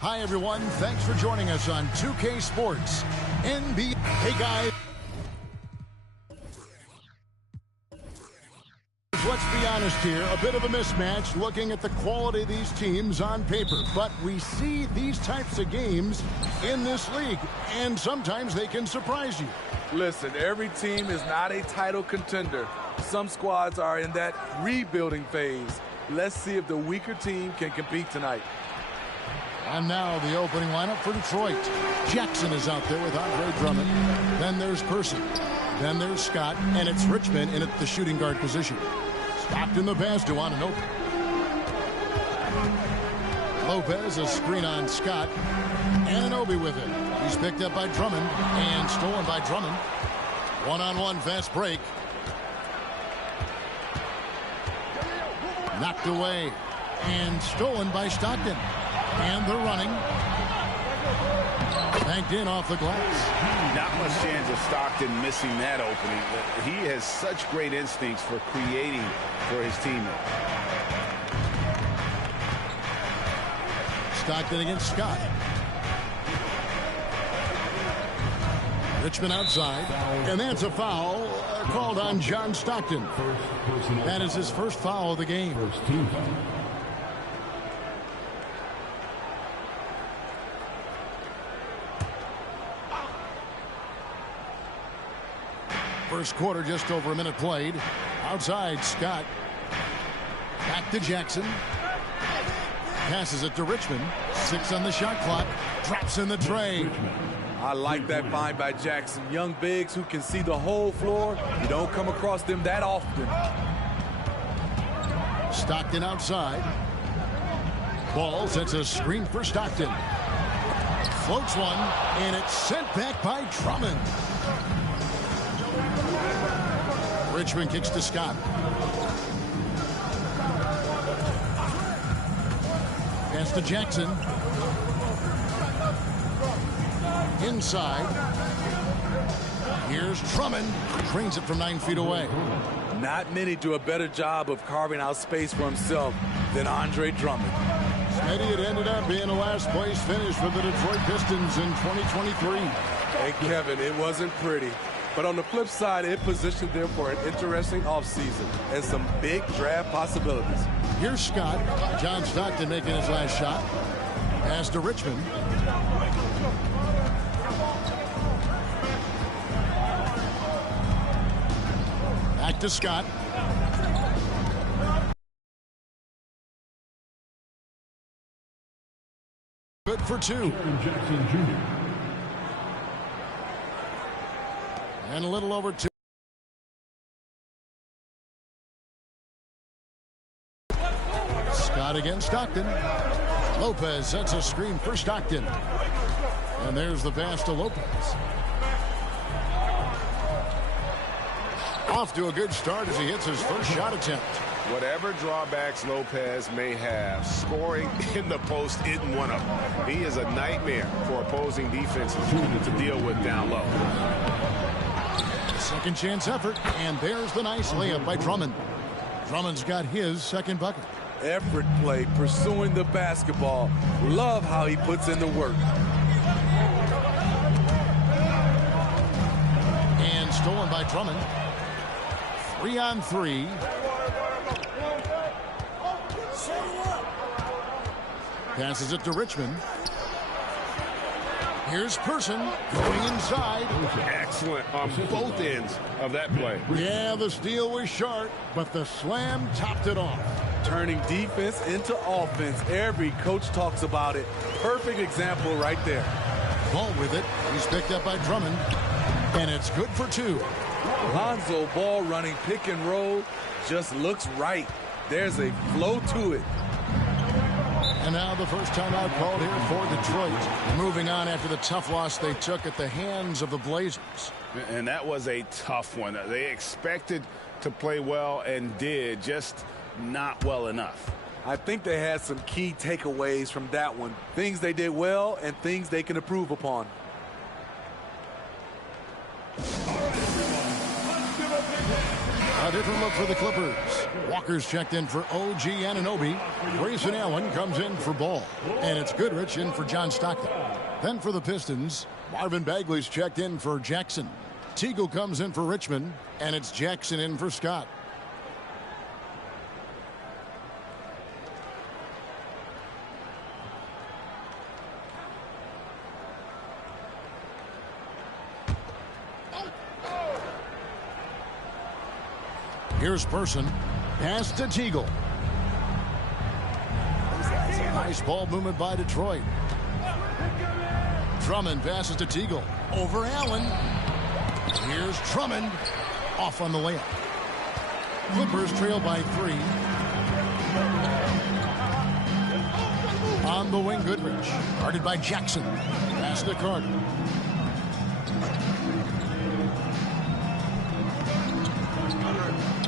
Hi, everyone. Thanks for joining us on 2K Sports NBA. Hey, guys. Let's be honest here, a bit of a mismatch looking at the quality of these teams on paper. But we see these types of games in this league, and sometimes they can surprise you. Listen, every team is not a title contender. Some squads are in that rebuilding phase. Let's see if the weaker team can compete tonight. And now the opening lineup for Detroit. Jackson is out there with Andre Drummond. Then there's Person. Then there's Scott. And it's Richmond in at the shooting guard position. Stockton the pass to Anunoby. Lopez, a screen on Scott. Anunoby with it. He's picked up by Drummond and stolen by Drummond. One-on-one fast break. Knocked away and stolen by Stockton. And they're running. Banked in off the glass. Not much chance of Stockton missing that opening. He has such great instincts for creating for his teammate. Stockton against Scott. Richmond outside. And that's a foul called on John Stockton. That is his first foul of the game. First team foul. First quarter, just over a minute played. Outside, Scott. Back to Jackson. Passes it to Richmond. 6 on the shot clock. Drops in the tray. I like that find by Jackson. Young bigs who can see the whole floor. You don't come across them that often. Stockton outside. Ball sets a screen for Stockton. Floats one, and it's sent back by Drummond. Richmond kicks to Scott. Pass to Jackson. Inside. Here's Drummond. Drains it from 9 feet away. Not many do a better job of carving out space for himself than Andre Drummond. Steady, it ended up being a last place finish for the Detroit Pistons in 2023. Hey, Kevin, it wasn't pretty. But on the flip side, it positioned them for an interesting offseason and some big draft possibilities. Here's Scott. John Stockton making his last shot. Pass to Richmond. Back to Scott. Good for 2. Jackson Jr. And a little over 2. Scott against Stockton. Lopez sets a screen for Stockton. And there's the pass to Lopez. Off to a good start as he hits his first shot attempt. Whatever drawbacks Lopez may have, scoring in the post isn't one of them. He is a nightmare for opposing defenses to deal with down low. Second chance effort, and there's the nice layup by Drummond. Drummond's got his second bucket. Effort play, pursuing the basketball. Love how he puts in the work. And stolen by Drummond. 3 on 3. Passes it to Richmond. Here's Person going inside. Excellent on both ends of that play. Yeah, the steal was short, but the slam topped it off. Turning defense into offense. Every coach talks about it. Perfect example right there. Ball with it. He's picked up by Drummond. And it's good for 2. Lonzo Ball running pick and roll just looks right. There's a flow to it. And now the first timeout called here for Detroit. Moving on after the tough loss they took at the hands of the Blazers. And that was a tough one. They expected to play well and did, just not well enough. I think they had some key takeaways from that one. Things they did well and things they can improve upon. A different look for the Clippers. Walker's checked in for OG Anunoby. Grayson Allen comes in for Ball. And it's Goodrich in for John Stockton. Then for the Pistons, Marvin Bagley's checked in for Jackson. Teagle comes in for Richmond. And it's Jackson in for Scott. Here's Person. Pass to Teagle. Nice ball movement by Detroit. Drummond passes to Teagle. Over Allen. Here's Drummond. Off on the layup. Clippers trail by 3. On the wing, Goodrich. Guarded by Jackson. Pass to Carter.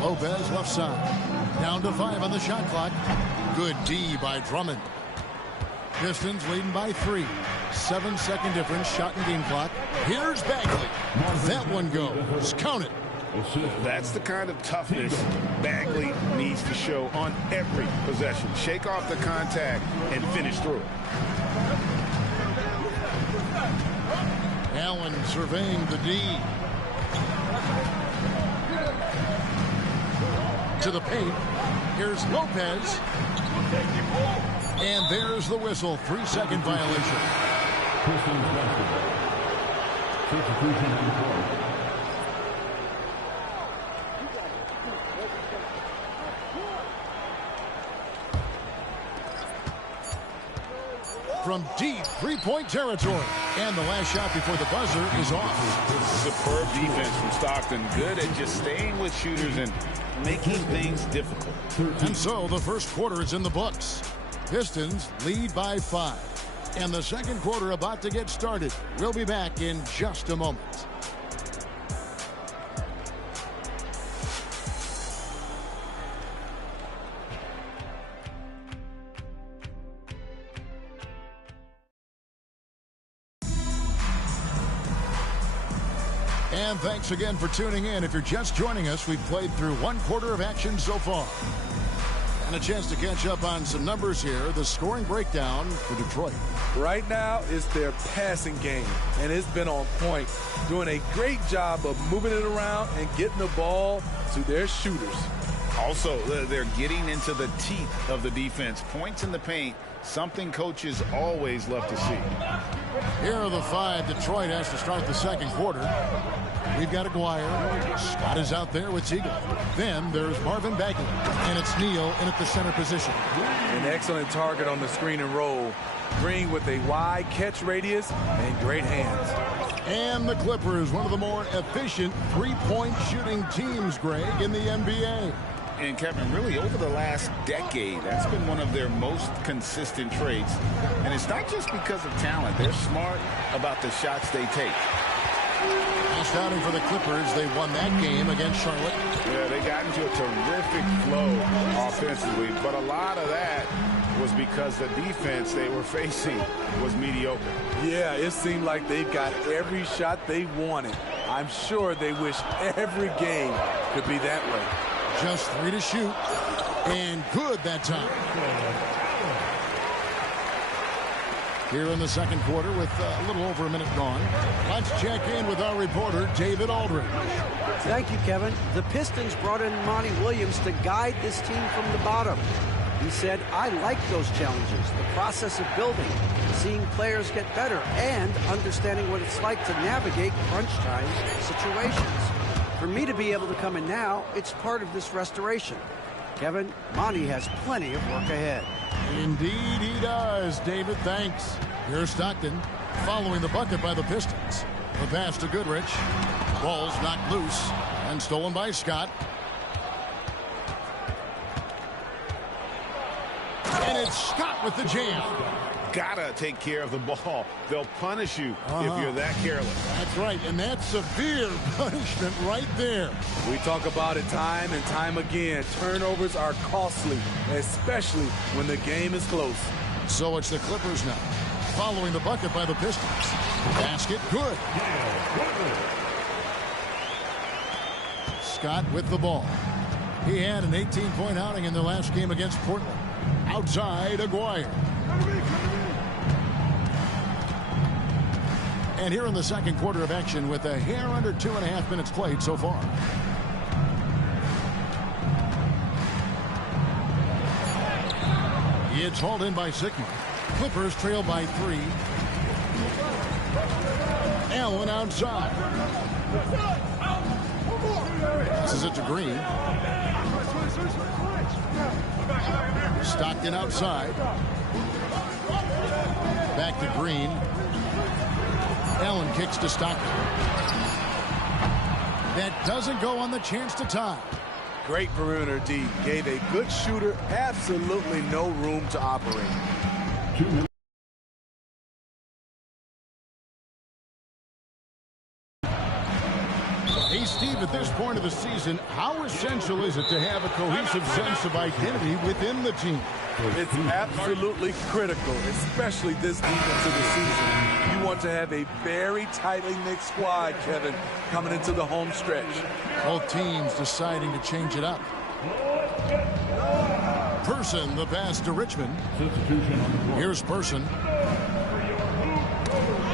Lopez left side. Down to 5 on the shot clock. Good D by Drummond. Pistons leading by 3. 7-second difference, shot and game clock. Here's Bagley. That one goes. Count it. That's the kind of toughness Bagley needs to show on every possession. Shake off the contact and finish through it. Allen surveying the D. To the paint. Here's Lopez. And there's the whistle. 3-second violation. From deep three-point territory. And the last shot before the buzzer is off. Superb defense from Stockton. Good at just staying with shooters and making things difficult. And so the first quarter is in the books. Pistons lead by 5. And the second quarter about to get started. We'll be back in just a moment. And thanks again for tuning in. If you're just joining us, we've played through one quarter of action so far. And a chance to catch up on some numbers here. The scoring breakdown for Detroit. Right now, it's their passing game, and it's been on point. Doing a great job of moving it around and getting the ball to their shooters. Also, they're getting into the teeth of the defense. Points in the paint, something coaches always love to see. Here are the 5 Detroit has to start the second quarter. We've got Aguirre. Scott is out there with Teagle. Then there's Marvin Bagley. And it's Neal in at the center position. An excellent target on the screen and roll. Green with a wide catch radius and great hands. And the Clippers, one of the more efficient three-point shooting teams, Greg, in the NBA. And Kevin, really over the last decade, that's been one of their most consistent traits. And it's not just because of talent. They're smart about the shots they take. Last outing for the Clippers, they won that game against Charlotte. Yeah, they got into a terrific flow offensively, but a lot of that was because the defense they were facing was mediocre. Yeah, it seemed like they got every shot they wanted. I'm sure they wish every game could be that way. Just 3 to shoot, and good that time. Here in the second quarter with a little over a minute gone. Let's check in with our reporter, David Aldridge. Thank you, Kevin. The Pistons brought in Monty Williams to guide this team from the bottom. He said, I like those challenges, the process of building, seeing players get better, and understanding what it's like to navigate crunch time situations. For me to be able to come in now, it's part of this restoration. Kevin, Monty has plenty of work ahead. Indeed he does, David. Thanks. Here's Stockton following the bucket by the Pistons. The pass to Goodrich. Ball's knocked loose and stolen by Scott. And it's Scott with the jam. Gotta take care of the ball. They'll punish you if you're that careless. That's right, and that's severe punishment right there. We talk about it time and time again. Turnovers are costly, especially when the game is close. So it's the Clippers now, following the bucket by the Pistons. Basket good. Scott with the ball. He had an 18-point outing in the last game against Portland. Outside, Aguirre. And here in the second quarter of action with a hair under 2.5 minutes played so far. It's hauled in by Sigma. Clippers trail by 3. Allen outside. This is it to Green. Stockton outside. Back to Green. Allen kicks to Stockton. That doesn't go on the chance to tie. Great perimeter D. Gave a good shooter absolutely no room to operate. Hey, Steve, at this point of the season, how essential is it to have a cohesive sense of identity within the team? It's absolutely critical, especially this deep into the season. You want to have a very tightly knit squad, Kevin, coming into the home stretch. Both teams deciding to change it up. Person, the pass to Richmond. Here's Person.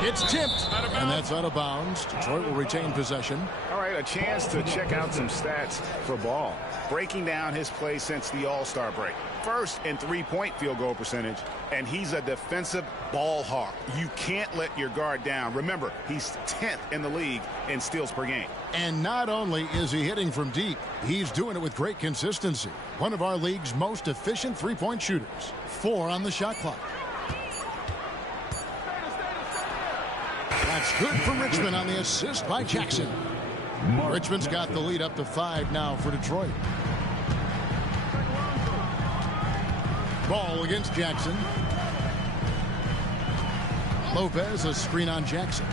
It's tipped, and that's out of bounds. Detroit will retain possession. All right, a chance to check out some stats for Ball. Breaking down his play since the All-Star break. First in three-point field goal percentage, and he's a defensive ball hawk. You can't let your guard down. Remember, he's 10th in the league in steals per game. And not only is he hitting from deep, he's doing it with great consistency. One of our league's most efficient three-point shooters. 4 on the shot clock. That's good for Richmond on the assist by Jackson. Richmond's got the lead up to 5 now for Detroit. Ball against Jackson. Lopez, a screen on Jackson.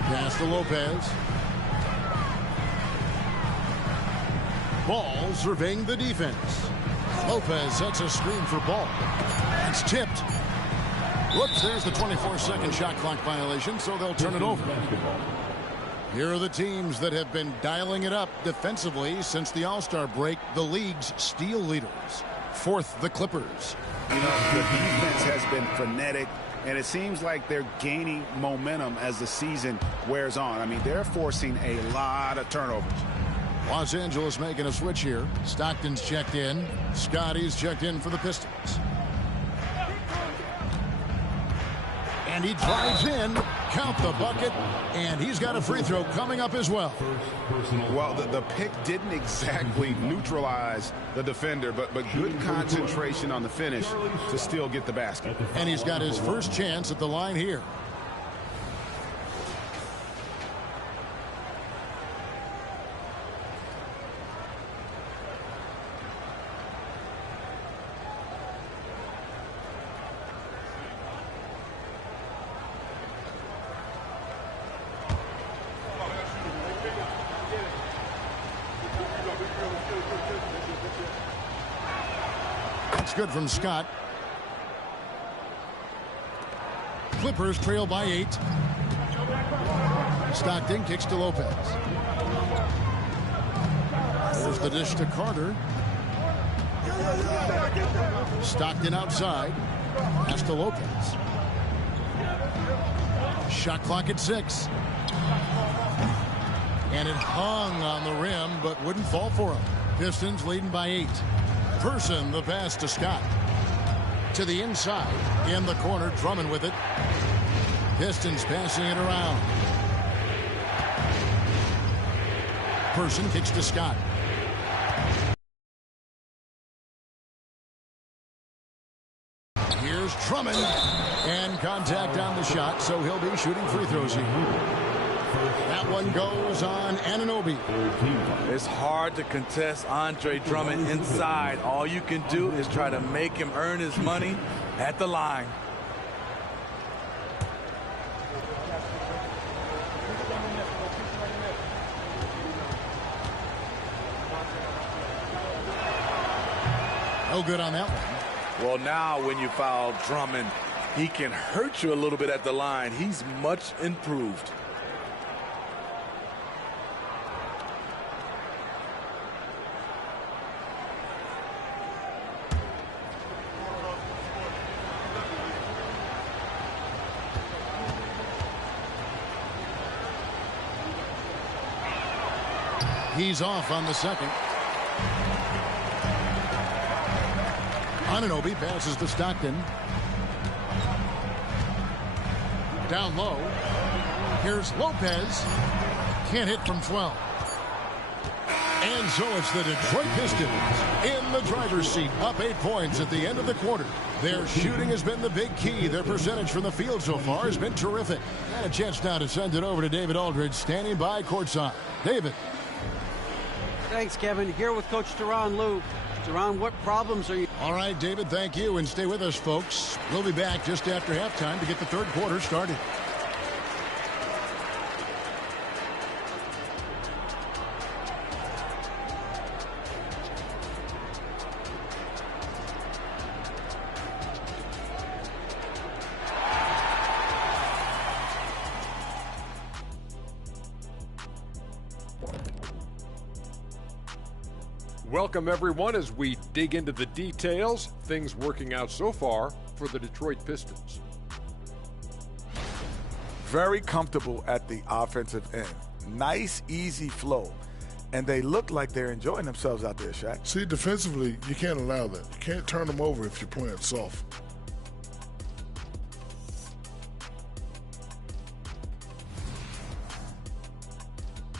Pass to Lopez. Ball surveying the defense. Lopez sets a screen for Ball. It's tipped. Whoops, there's the 24-second shot clock violation, so they'll turn it over. Here are the teams that have been dialing it up defensively since the All-Star break, the league's steal leaders. 4th, the Clippers. You know, the defense has been frenetic, and it seems like they're gaining momentum as the season wears on. I mean, they're forcing a lot of turnovers. Los Angeles making a switch here. Stockton's checked in. Scotty's checked in for the Pistons. And he drives in, count the bucket, and he's got a free throw coming up as well. Well, the pick didn't exactly neutralize the defender, but good concentration on the finish to still get the basket. And he's got his first chance at the line here. Good from Scott. Clippers trail by 8. Stockton kicks to Lopez. There's the dish to Carter. Stockton outside. Pass to Lopez. Shot clock at 6. And it hung on the rim, but wouldn't fall for him. Pistons leading by 8. Person, the pass to Scott. To the inside. In the corner, Drummond with it. Pistons passing it around. Person kicks to Scott. Here's Drummond. And contact on the shot, so he'll be shooting free throws here. That one goes on Anunoby. It's hard to contest Andre Drummond inside. All you can do is try to make him earn his money at the line. No good on that one. Well, now when you foul Drummond, he can hurt you a little bit at the line. He's much improved. He's off on the second. Anunoby passes to Stockton. Down low. Here's Lopez. Can't hit from 12. And so it's the Detroit Pistons in the driver's seat, up 8 points at the end of the quarter. Their shooting has been the big key. Their percentage from the field so far has been terrific. And a chance now to send it over to David Aldridge, standing by courtside. David. Thanks, Kevin. Here with Coach Teron Lou. Teron, what problems are you... All right, David, thank you. And stay with us, folks. We'll be back just after halftime to get the third quarter started. Welcome, everyone, as we dig into the details. Things working out so far for the Detroit Pistons. Very comfortable at the offensive end. Nice, easy flow. And they look like they're enjoying themselves out there, Shaq. See, defensively, you can't allow that. You can't turn them over if you're playing soft.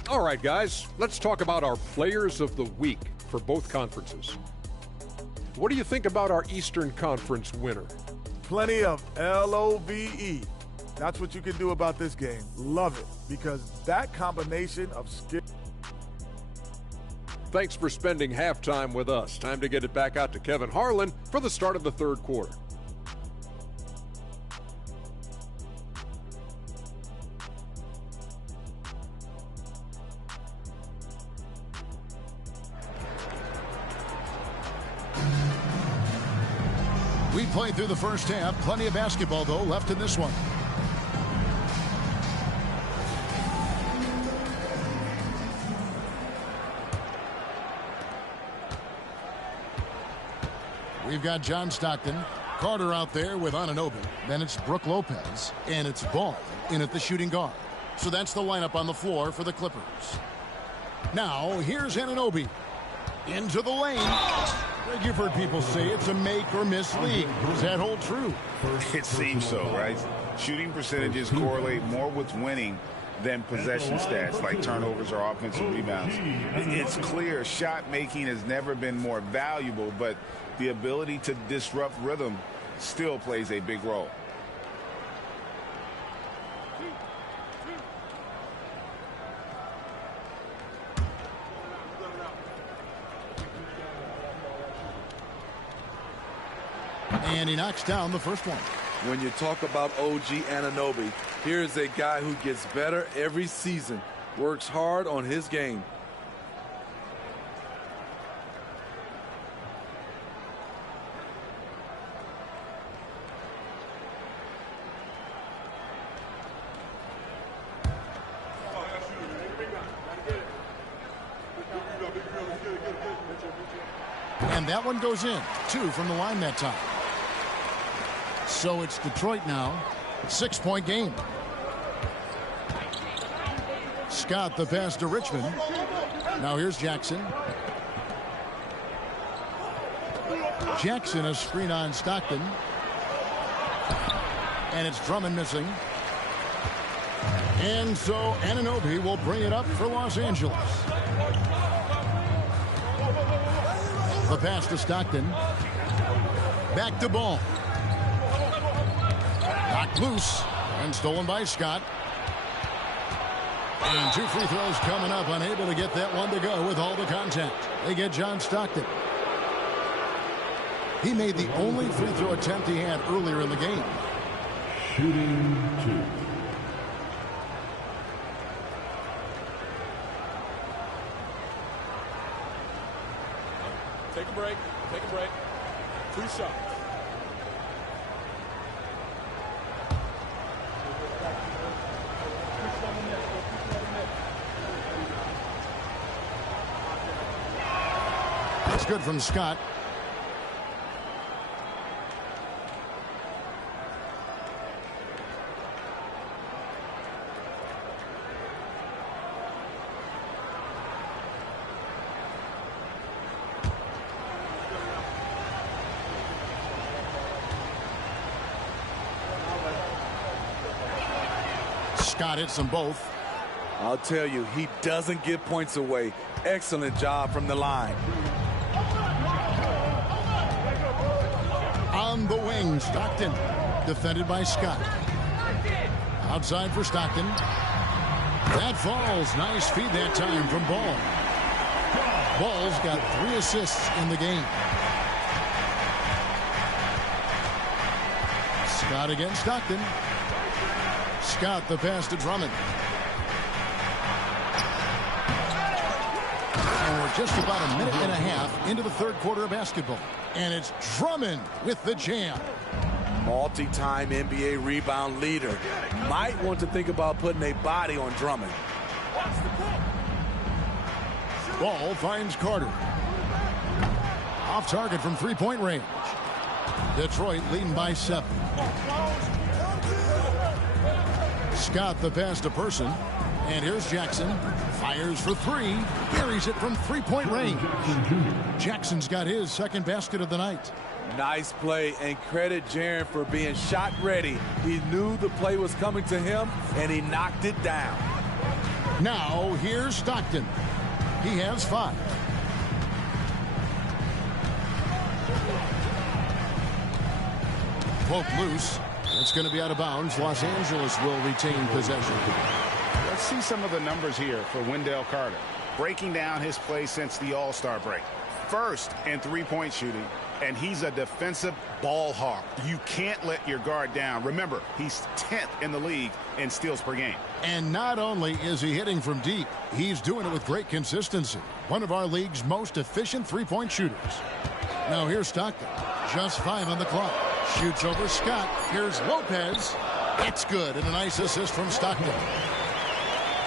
All right, guys, let's talk about our players of the week for both conferences. What do you think about our Eastern Conference winner? Plenty of LOVE. That's what you can do about this game. Love it, because that combination of skill. Thanks for spending halftime with us. Time to get it back out to Kevin Harlan for the start of the third quarter. We played through the first half. Plenty of basketball, though, left in this one. We've got John Stockton. Carter out there with Anunoby. Then it's Brook Lopez. And it's Ball in at the shooting guard. So that's the lineup on the floor for the Clippers. Now, here's Anunoby. Into the lane. You've heard people say it's a make-or-miss league. Does that hold true? It seems so, right? Shooting percentages correlate more with winning than possession stats like turnovers or offensive rebounds. It's clear shot making has never been more valuable, but the ability to disrupt rhythm still plays a big role. And he knocks down the first one. When you talk about OG Anunoby, here's a guy who gets better every season, works hard on his game. And that one goes in. 2 from the line that time. So it's Detroit now. 6-point game. Scott the pass to Richmond. Now here's Jackson. Jackson a screen on Stockton. And it's Drummond missing. And so Anunoby will bring it up for Los Angeles. The pass to Stockton. Back to Ball. Knocked loose and stolen by Scott. And 2 free throws coming up, unable to get that one to go with all the contact. They get John Stockton. He made the only free throw attempt he had earlier in the game. Shooting 2. Take a break. Take a break. 2 shots. That's good from Scott. Scott hits them both. I'll tell you, he doesn't give points away. Excellent job from the line. On the wing, Stockton. Defended by Scott. Outside for Stockton. That falls. Nice feed that time from Ball. Ball's got 3 assists in the game. Scott against Stockton. Scott the pass to Drummond. And we're just about a minute and a half into the third quarter of basketball. And it's Drummond with the jam. Multi-time NBA rebound leader. Might want to think about putting a body on Drummond. Ball finds Carter. Off target from three-point range. Detroit leading by 7. Scott the pass to Person. And here's Jackson. Fires for 3. Buries it from three-point range. Jackson's got his second basket of the night. Nice play, and credit Jaren for being shot ready. He knew the play was coming to him, and he knocked it down. Now here's Stockton. He has 5. Poke loose. It's going to be out of bounds. Los Angeles will retain possession. Let's see some of the numbers here for Wendell Carter. Breaking down his play since the All-Star break. First in three-point shooting, and he's a defensive ball hawk. You can't let your guard down. Remember, he's 10th in the league in steals per game. And not only is he hitting from deep, he's doing it with great consistency. One of our league's most efficient three-point shooters. Now here's Stockton. Just 5 on the clock. Shoots over Scott. Here's Lopez. That's good, and a nice assist from Stockton.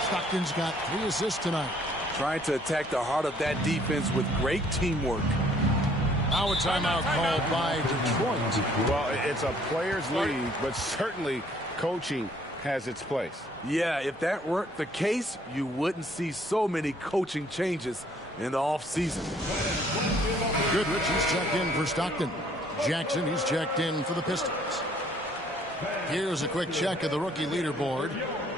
Stockton's got 3 assists tonight. Trying to attack the heart of that defense with great teamwork. Now a timeout called by Detroit. Well, it's a players' league, but certainly coaching has its place. Yeah, if that weren't the case, you wouldn't see so many coaching changes in the offseason. Goodrich, he's checked in for Stockton. Jackson, he's checked in for the Pistons. Here's a quick check of the rookie leaderboard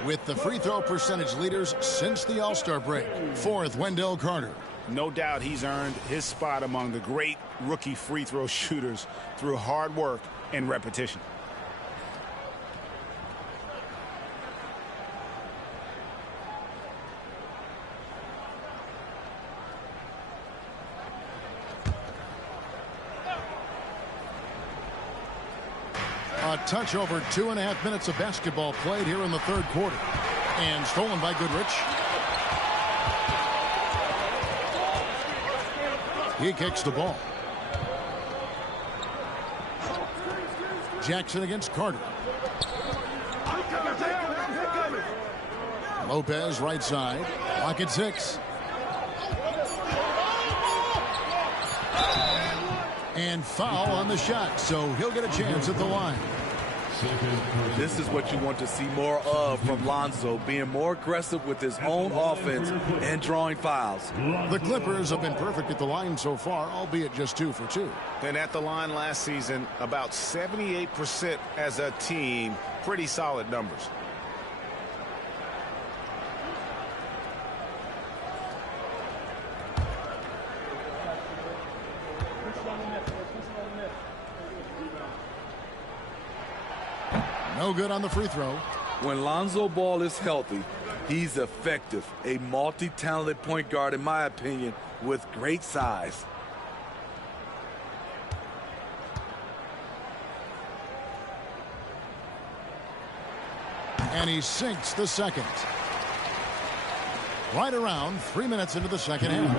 with the free throw percentage leaders since the All-Star break. 4th, Wendell Carter. No doubt he's earned his spot among the great rookie free throw shooters through hard work and repetition. A touch over 2.5 minutes of basketball played here in the third quarter. And stolen by Goodrich. He kicks the ball. Jackson against Carter. Lopez right side. Lock at 6. And foul on the shot, so he'll get a chance at the line. This is what you want to see more of from Lonzo, being more aggressive with his own offense and drawing fouls. The Clippers have been perfect at the line so far, albeit just 2 for 2. And at the line last season, about 78% as a team. Pretty solid numbers. No good on the free throw. When Lonzo Ball is healthy, he's effective. A multi-talented point guard, in my opinion, with great size. And he sinks the second. Right around 3 minutes into the second half.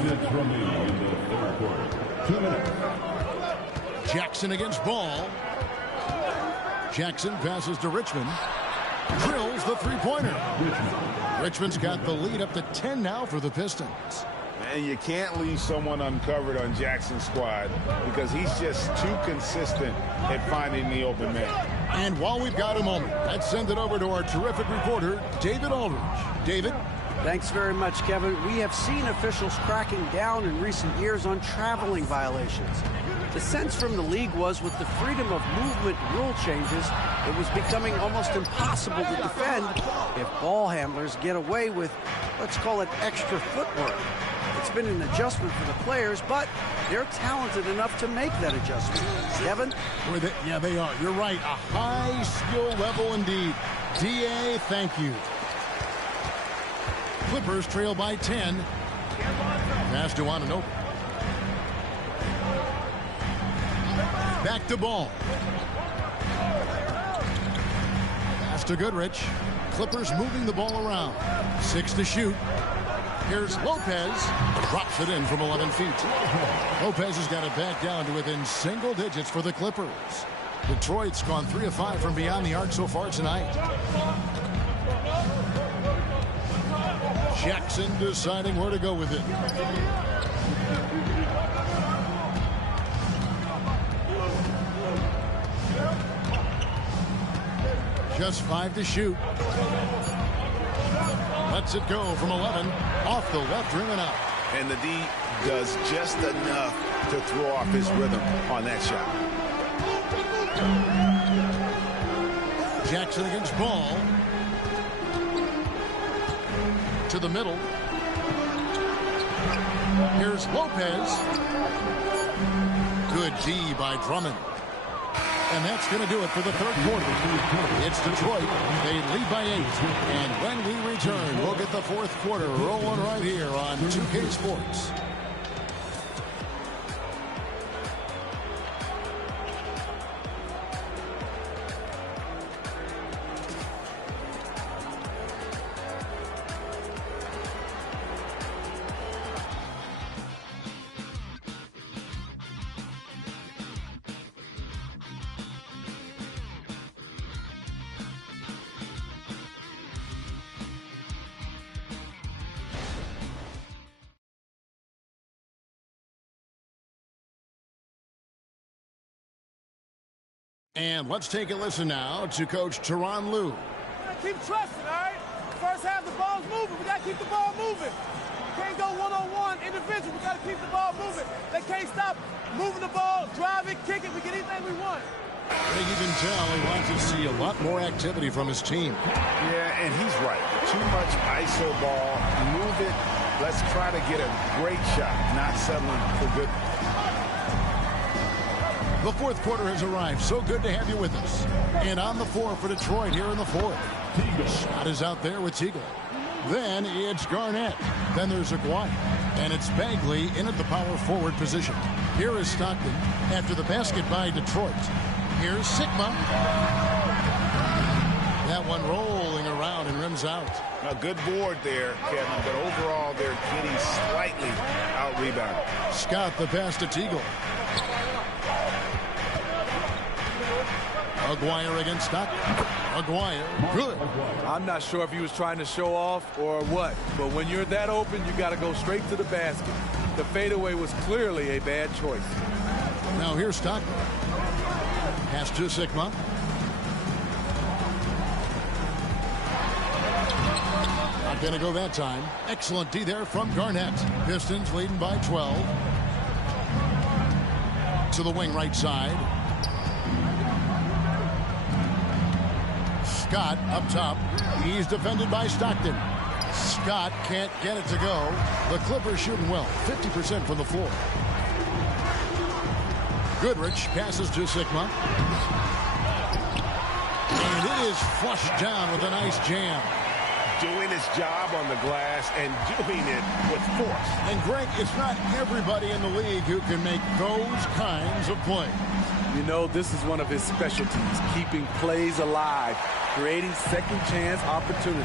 Jackson against Ball. Jackson passes to Richmond. Drills the three-pointer. Richmond's got the lead up to 10 now for the Pistons. And you can't leave someone uncovered on Jackson's squad because he's just too consistent at finding the open man. And while we've got a moment, let's send it over to our terrific reporter, David Aldridge. David? Thanks very much, Kevin. We have seen officials cracking down in recent years on traveling violations. The sense from the league was with the freedom of movement rule changes, it was becoming almost impossible to defend if ball handlers get away with, let's call it, extra footwork. It's been an adjustment for the players, but they're talented enough to make that adjustment. Kevin? Yeah, they are. You're right. A high skill level indeed. DA, thank you. Clippers trail by 10. Pass to Anunoby. Back to Ball. Pass to Goodrich. Clippers moving the ball around. 6 to shoot. Here's Lopez. Drops it in from 11 feet. Lopez has got it back down to within single digits for the Clippers. Detroit's gone 3 of 5 from beyond the arc so far tonight. Jackson deciding where to go with it. Just 5 to shoot. Lets it go from 11. Off the left rim and out. And the D does just enough to throw off his rhythm on that shot. Jackson against Ball. To the middle. Here's Lopez. Good D by Drummond. And that's going to do it for the third quarter. It's Detroit. They lead by 8. And when we return, we'll get the fourth quarter rolling right here on 2K Sports. And let's take a listen now to Coach Tyronn Lue. Keep trusting, all right? First half, the ball's moving. We got to keep the ball moving. Can't go one-on-one individual. We got to keep the ball moving. They can't stop moving the ball, drive it, kick it. We get anything we want. You can tell he wants to see a lot more activity from his team. Yeah, and he's right. Too much ISO ball. Move it. Let's try to get a great shot, not settling for good. The fourth quarter has arrived. So good to have you with us. And on the floor for Detroit here in the fourth. Shot is out there with Teagle. Then it's Garnett. Then there's Aguirre. And it's Bagley in at the power forward position. Here is Stockton after the basket by Detroit. Here's Sigma. That one rolling around and rims out. A good board there, Kevin, but overall they're getting slightly out-rebounded. Scott the pass to Teagle. Aguirre against Stockton. Aguirre, good. I'm not sure if he was trying to show off or what, but when you're that open, you got to go straight to the basket. The fadeaway was clearly a bad choice. Now here's Stockton. Pass to Sigma. Not going to go that time. Excellent D there from Garnett. Pistons leading by 12. To the wing right side. Scott up top. He's defended by Stockton. Scott can't get it to go. The Clippers shooting well. 50% from the floor. Goodrich passes to Sigma. And it is flushed down with a nice jam. Doing his job on the glass and doing it with force. And Greg, it's not everybody in the league who can make those kinds of plays. You know, this is one of his specialties, keeping plays alive, creating second chance opportunities.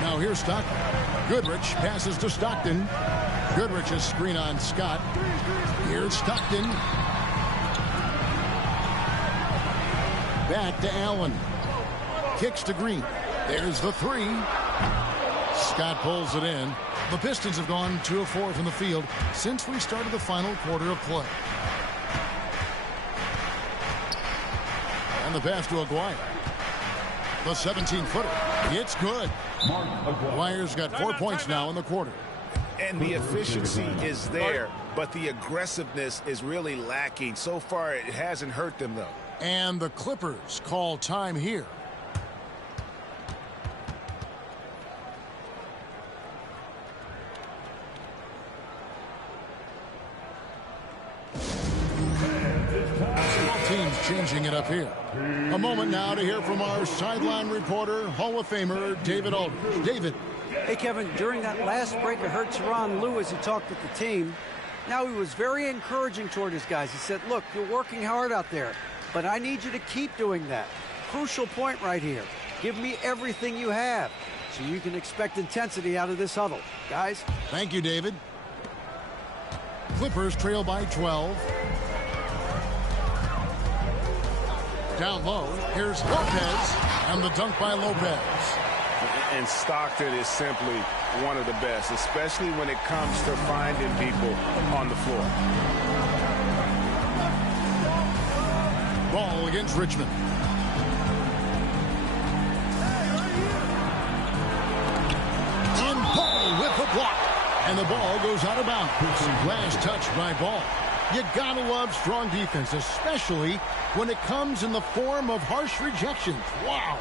Now here's Stockton. Goodrich passes to Stockton. Goodrich's screen on Scott. Here's Stockton. Back to Allen. Kicks to Green. There's the three. Scott pulls it in. The Pistons have gone 2 of 4 from the field since we started the final quarter of play. And the pass to Aguirre. The 17-footer. It's good. Aguirre's got 4 points now in the quarter. And the efficiency is there. but the aggressiveness is really lacking. So far, it hasn't hurt them, though. And the Clippers call time here. Teams changing it up here. A moment now to hear from our sideline reporter, Hall of Famer David Aldridge. David. Hey, Kevin, during that last break, I heard Tyronn Lue as he talked with the team. Now, he was very encouraging toward his guys. He said, look, you're working hard out there, but I need you to keep doing that. Crucial point right here. Give me everything you have so you can expect intensity out of this huddle. Guys? Thank you, David. Clippers trail by 12. Down low, here's Lopez, and the dunk by Lopez. And Stockton is simply one of the best, especially when it comes to finding people on the floor. Ball against Richmond. And Ball with the block. And the ball goes out of bounds. Last touch by Ball. You gotta love strong defense, especially when it comes in the form of harsh rejections. Wow.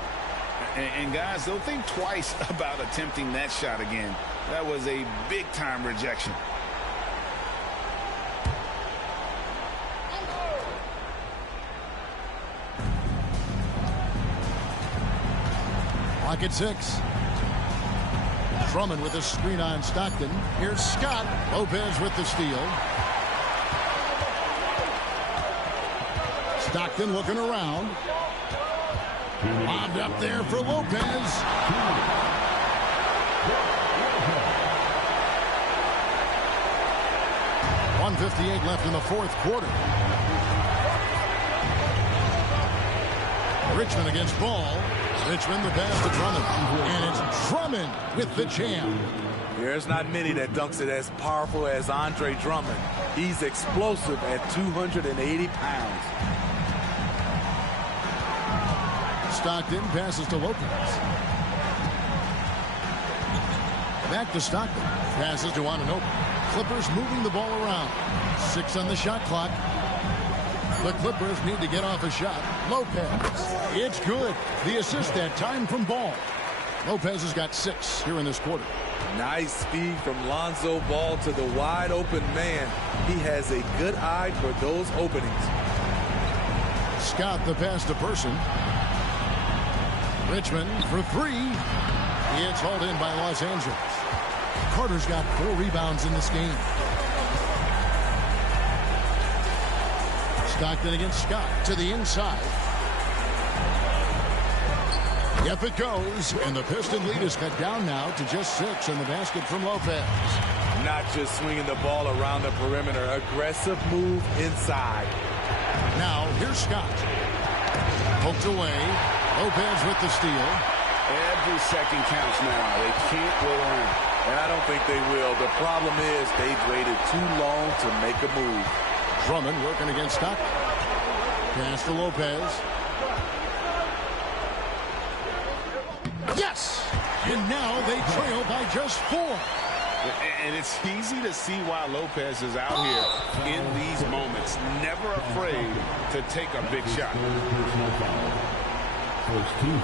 And guys, don't think twice about attempting that shot again. That was a big-time rejection. Clock at 6. Drummond with a screen on Stockton. Here's Scott. Lopez with the steal. Stockton looking around. Lobbed up there for Lopez. 1:58 left in the fourth quarter. Richmond against Ball. Richmond the pass to Drummond. And it's Drummond with the jam. There's not many that dunks it as powerful as Andre Drummond. He's explosive at 280 pounds. Stockton passes to Lopez. Back to Stockton. Passes to Anunoby. Clippers moving the ball around. 6 on the shot clock. The Clippers need to get off a shot. Lopez. It's good. The assist that time from Ball. Lopez has got 6 here in this quarter. Nice speed from Lonzo Ball to the wide open man. He has a good eye for those openings. Scott the pass to Person. Richmond for 3. It's hauled in by Los Angeles. Carter's got 4 rebounds in this game. Stockton against Scott to the inside. Yep, it goes. And the Piston lead is cut down now to just 6 in the basket from Lopez. Not just swinging the ball around the perimeter. Aggressive move inside. Now, here's Scott. Poked away. Lopez with the steal. Every second counts now. They can't wait around. And I don't think they will. The problem is they've waited too long to make a move. Drummond working against Stockton. Pass to Lopez. Yes! And now they trail by just 4. And it's easy to see why Lopez is out here in these moments. Never afraid to take a big shot. First team.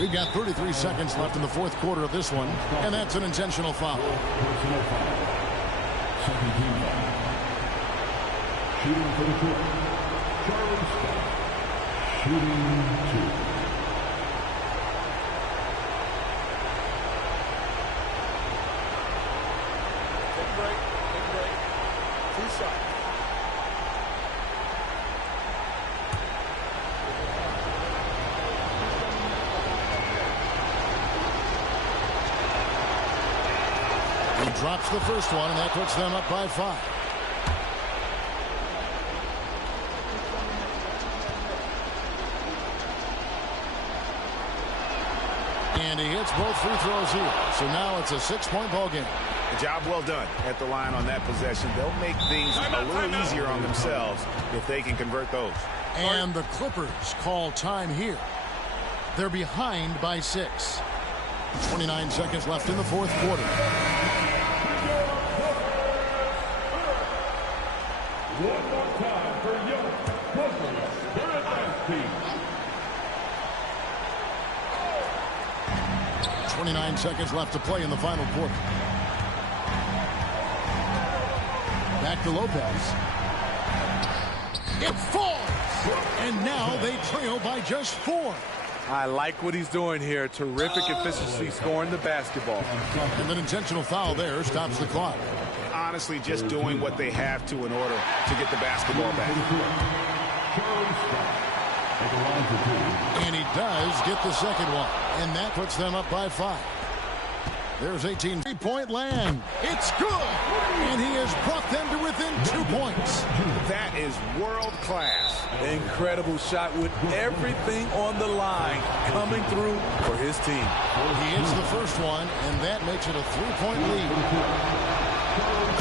We've got 33 seconds left in the fourth quarter of this one, and that's an intentional foul. Personal foul. Second team foul. Shooting for the court. Charlie Scott. Shooting 2. Take a break. 2 shots. He drops the first one, and that puts them up by 5. And he hits both free throws here. So now it's a 6-point ball game. A job well done at the line on that possession. They'll make things a little easier on themselves if they can convert those. And the Clippers call time here. They're behind by 6. 29 seconds left in the fourth quarter. One more time for Young Buzzers, their advance team. 29 seconds left to play in the final quarter. Back to Lopez. It falls! And now they trail by just 4. I like what he's doing here. Terrific efficiency scoring the basketball. And an intentional foul there stops the clock. Honestly, just doing what they have to in order to get the basketball back. And he does get the second one. And that puts them up by 5. There's 18. Three-point land. It's good. And he has brought them to within 2 points. That is world class. Incredible shot with everything on the line coming through for his team. He hits the first one, and that makes it a 3-point lead.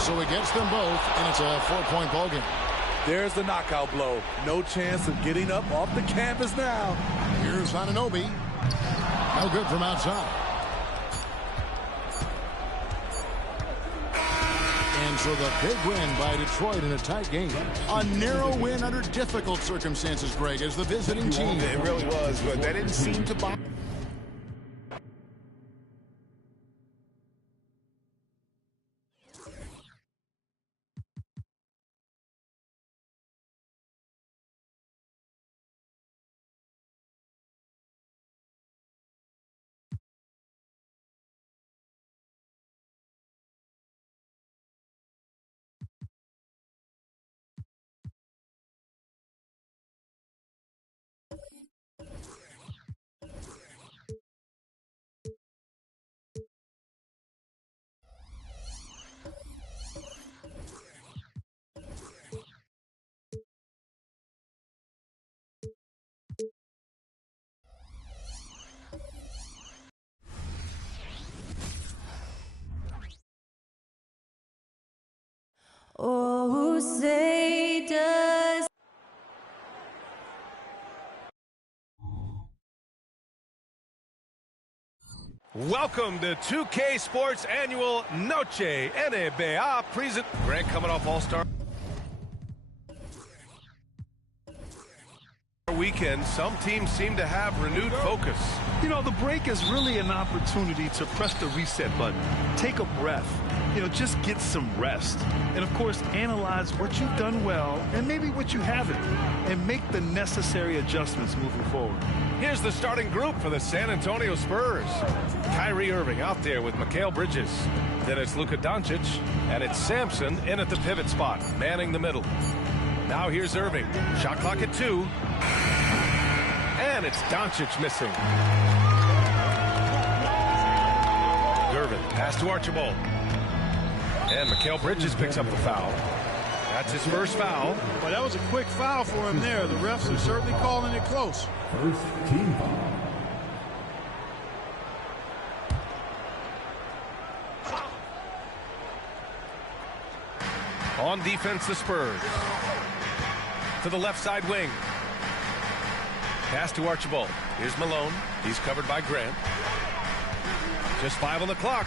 So he gets them both, and it's a 4-point ballgame. There's the knockout blow. No chance of getting up off the canvas now. Here's Anunoby. No good from outside. And so the big win by Detroit in a tight game. A narrow win under difficult circumstances, Greg, as the visiting team. It really was, but that didn't seem to bother. Oh, say does. Welcome to 2K Sports Annual Noche NBA present. Grant coming off All-Star weekend. Some teams seem to have renewed focus. You know, the break is really an opportunity to press the reset button, take a breath, you know, just get some rest. And, of course, analyze what you've done well and maybe what you haven't, and make the necessary adjustments moving forward. Here's the starting group for the San Antonio Spurs. Kyrie Irving out there with Mikal Bridges. Then it's Luka Doncic, and it's Sampson in at the pivot spot, manning the middle. Now here's Irving. Shot clock at 2. And it's Doncic missing. Gervin, pass to Archibald. And Mikal Bridges picks up the foul. That's his first foul. Well, that was a quick foul for him there. The refs are certainly calling it close. First team foul. On defense, the Spurs. To the left side wing. Pass to Archibald. Here's Malone. He's covered by Grant. Just 5 on the clock.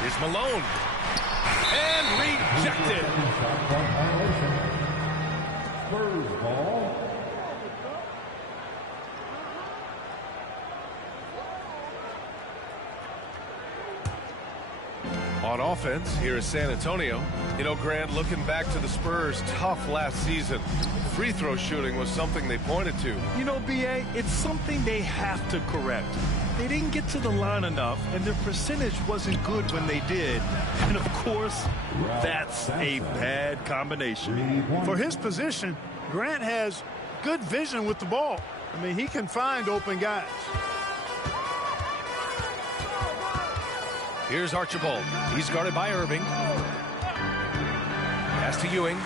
Here's Malone. And rejected. Spurs ball. On offense, here is San Antonio. You know, Grant, looking back to the Spurs' tough last season, free throw shooting was something they pointed to. You know, B.A., it's something they have to correct. They didn't get to the line enough, and their percentage wasn't good when they did. And, of course, that's a bad combination. For his position, Grant has good vision with the ball. I mean, he can find open guys. Here's Archibald. He's guarded by Irving. Pass to Ewing.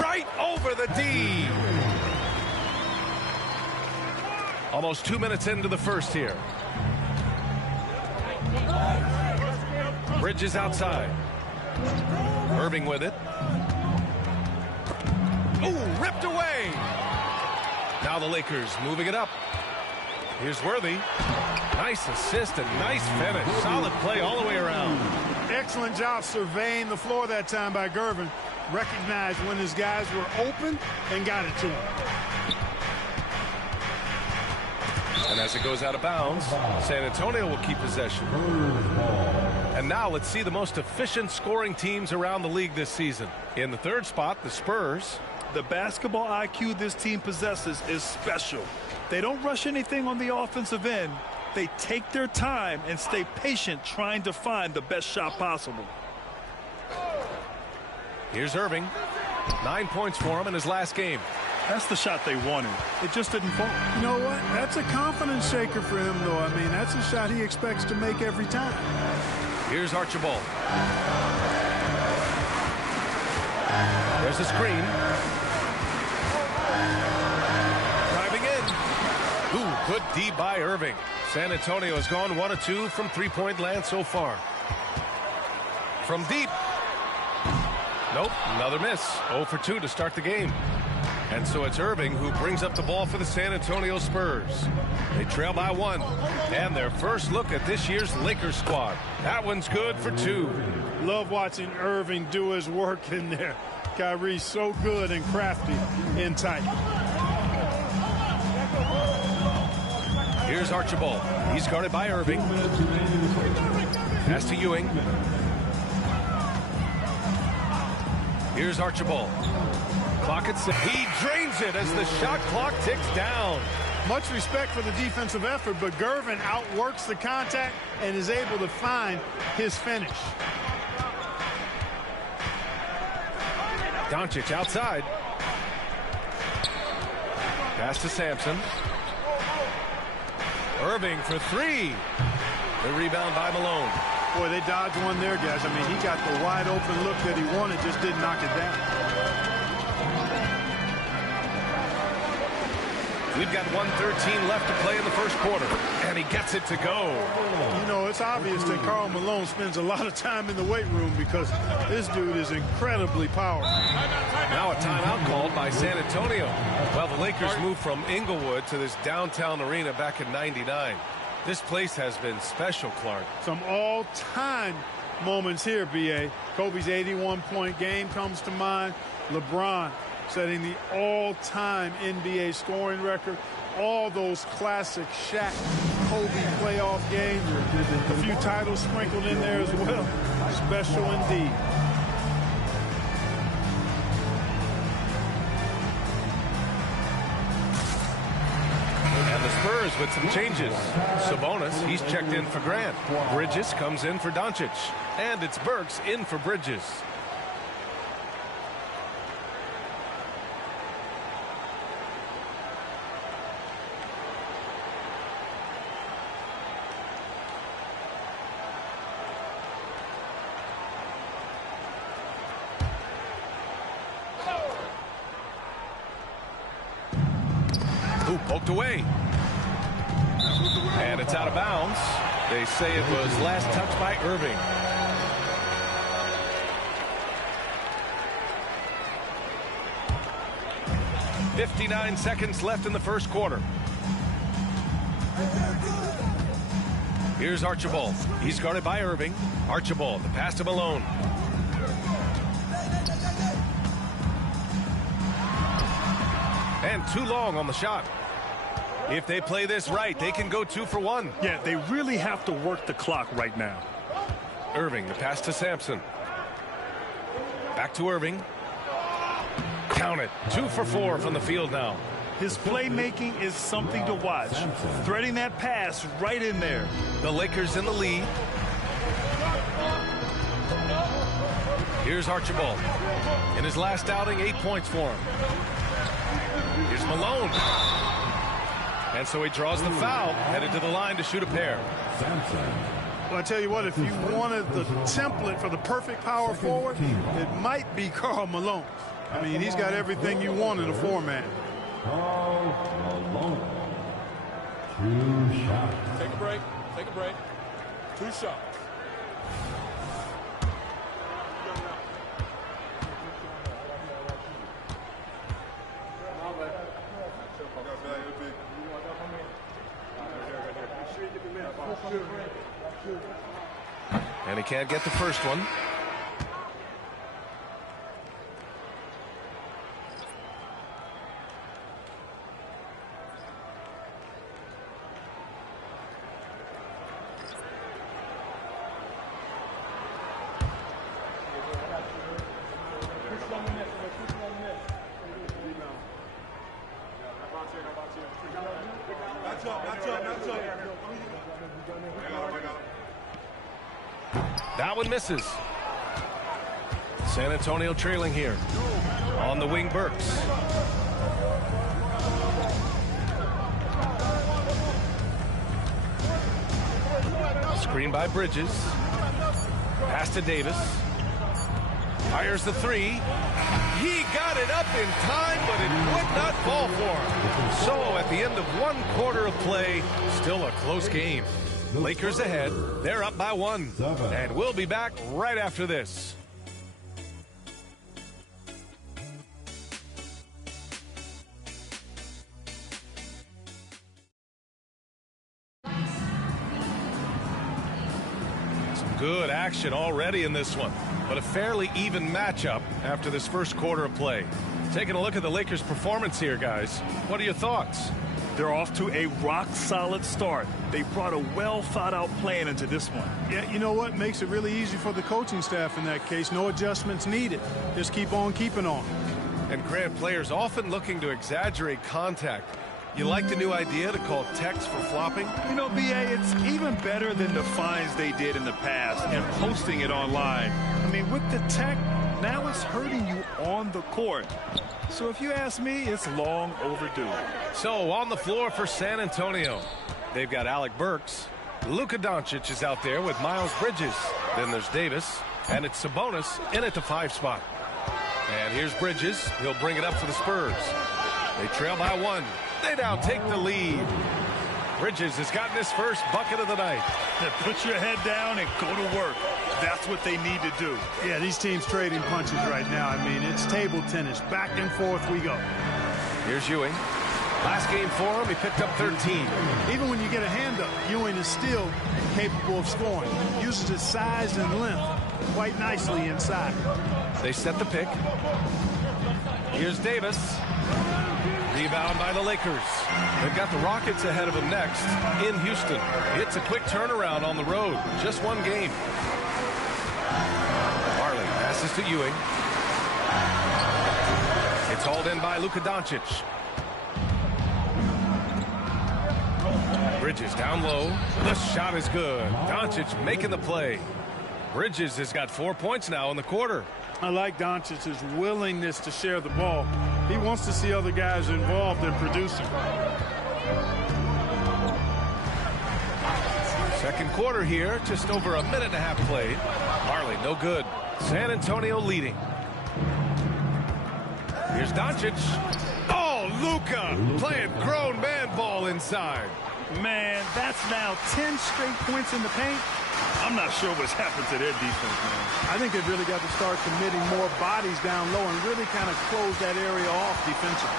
Right over the D. Almost 2 minutes into the first here. Bridges outside. Irving with it. Oh, ripped away. Now the Lakers moving it up. Here's Worthy. Nice assist and nice finish. Solid play all the way around. Excellent job surveying the floor that time by Gervin. Recognized when his guys were open and got it to him. And as it goes out of bounds, San Antonio will keep possession. And now let's see the most efficient scoring teams around the league this season. In the third spot, the Spurs. The basketball IQ this team possesses is special. They don't rush anything on the offensive end. They take their time and stay patient trying to find the best shot possible. Here's Irving. 9 points for him in his last game. That's the shot they wanted. It just didn't fall. You know what? That's a confidence shaker for him, though. I mean, that's a shot he expects to make every time. Here's Archibald. There's a screen. Driving in. Ooh, good D by Irving. San Antonio has gone 1 of 2 from three-point land so far. From deep. Nope, another miss. 0 for 2 to start the game. And so it's Irving who brings up the ball for the San Antonio Spurs. They trail by 1. And their first look at this year's Lakers squad. That one's good for 2. Love watching Irving do his work in there. Kyrie's so good and crafty in tight. Here's Archibald. He's guarded by Irving. Pass to Ewing. Here's Archibald. Clock at 6. He drains it as the shot clock ticks down. Much respect for the defensive effort, but Gervin outworks the contact and is able to find his finish. Doncic outside. Pass to Sampson. Irving for 3. The rebound by Malone. Boy, they dodged one there, guys. I mean, he got the wide open look that he wanted, just didn't knock it down. We've got 1:13 left to play in the first quarter, and he gets it to go. You know, it's obvious that Karl Malone spends a lot of time in the weight room because this dude is incredibly powerful. Now a timeout called by San Antonio. Well, the Lakers moved from Inglewood to this downtown arena back in '99. This place has been special, Clark. Some all-time moments here, B.A. Kobe's 81-point game comes to mind. LeBron setting the all-time NBA scoring record. All those classic Shaq, Kobe playoff games. A few titles sprinkled in there as well. Special indeed. And the Spurs with some changes. Sabonis, he's checked in for Grant. Bridges comes in for Doncic. And it's Burks in for Bridges. Poked away. And it's out of bounds. They say it was last touched by Irving. .59 seconds left in the first quarter. Here's Archibald. He's guarded by Irving. Archibald, the pass to Malone. And too long on the shot. If they play this right, they can go 2 for 1. Yeah, they really have to work the clock right now. Irving, the pass to Sampson. Back to Irving. Count it. 2 for 4 from the field now. His playmaking is something to watch. Threading that pass right in there. The Lakers in the lead. Here's Archibald. In his last outing, 8 points for him. Here's Malone. And so he draws the foul, headed to the line to shoot a pair. Well, I tell you what, if you wanted the template for the perfect power forward, it might be Karl Malone. I mean, he's got everything you want in a four-man. Karl Malone. 2 shots. Take a break. Take a break. 2 shots. can't get the first one. That one misses. San Antonio trailing here. On the wing, Burks. Screen by Bridges. Pass to Davis. Fires the three. He got it up in time, but it would not fall for him. So at the end of 1 quarter of play, still a close game. Lakers ahead. They're up by 1. And we'll be back right after this. Some good action already in this one, but a fairly even matchup after this first quarter of play. Taking a look at the Lakers' performance here, guys. What are your thoughts? They're off to a rock-solid start. They brought a well-thought-out plan into this one. Yeah, you know what? Makes it really easy for the coaching staff in that case. No adjustments needed. Just keep on keeping on. And Grant, players often looking to exaggerate contact. You like the new idea to call techs for flopping? You know, B.A., it's even better than the fines they did in the past and posting it online. I mean, with the tech, now it's hurting you on the court. So if you ask me, it's long overdue. So on the floor for San Antonio, they've got Alec Burks. Luka Doncic is out there with Miles Bridges. Then there's Davis, and it's Sabonis in at the 5 spot. And here's Bridges. He'll bring it up for the Spurs. They trail by 1. They now take the lead. Bridges has gotten his first bucket of the night. Put your head down and go to work. That's what they need to do. Yeah, these teams trading punches right now. I mean, it's table tennis. Back and forth we go. Here's Ewing. Last game for him, he picked up 13. Even when you get a hand up, Ewing is still capable of scoring. Uses his size and length quite nicely inside. They set the pick. Here's Davis. Rebound by the Lakers. They've got the Rockets ahead of them next in Houston. It's a quick turnaround on the road. Just 1 game. Marley passes to Ewing. It's hauled in by Luka Doncic. Bridges down low. The shot is good. Doncic making the play. Bridges has got 4 points now in the quarter. I like Doncic's willingness to share the ball. He wants to see other guys involved in producing. Second quarter here, just over a minute and a half played. Marley, no good. San Antonio leading. Here's Doncic. Oh, Luka playing grown man ball inside. Man, that's now 10 straight points in the paint. I'm not sure what's happened to their defense, man. I think they've really got to start committing more bodies down low and really kind of close that area off defensively.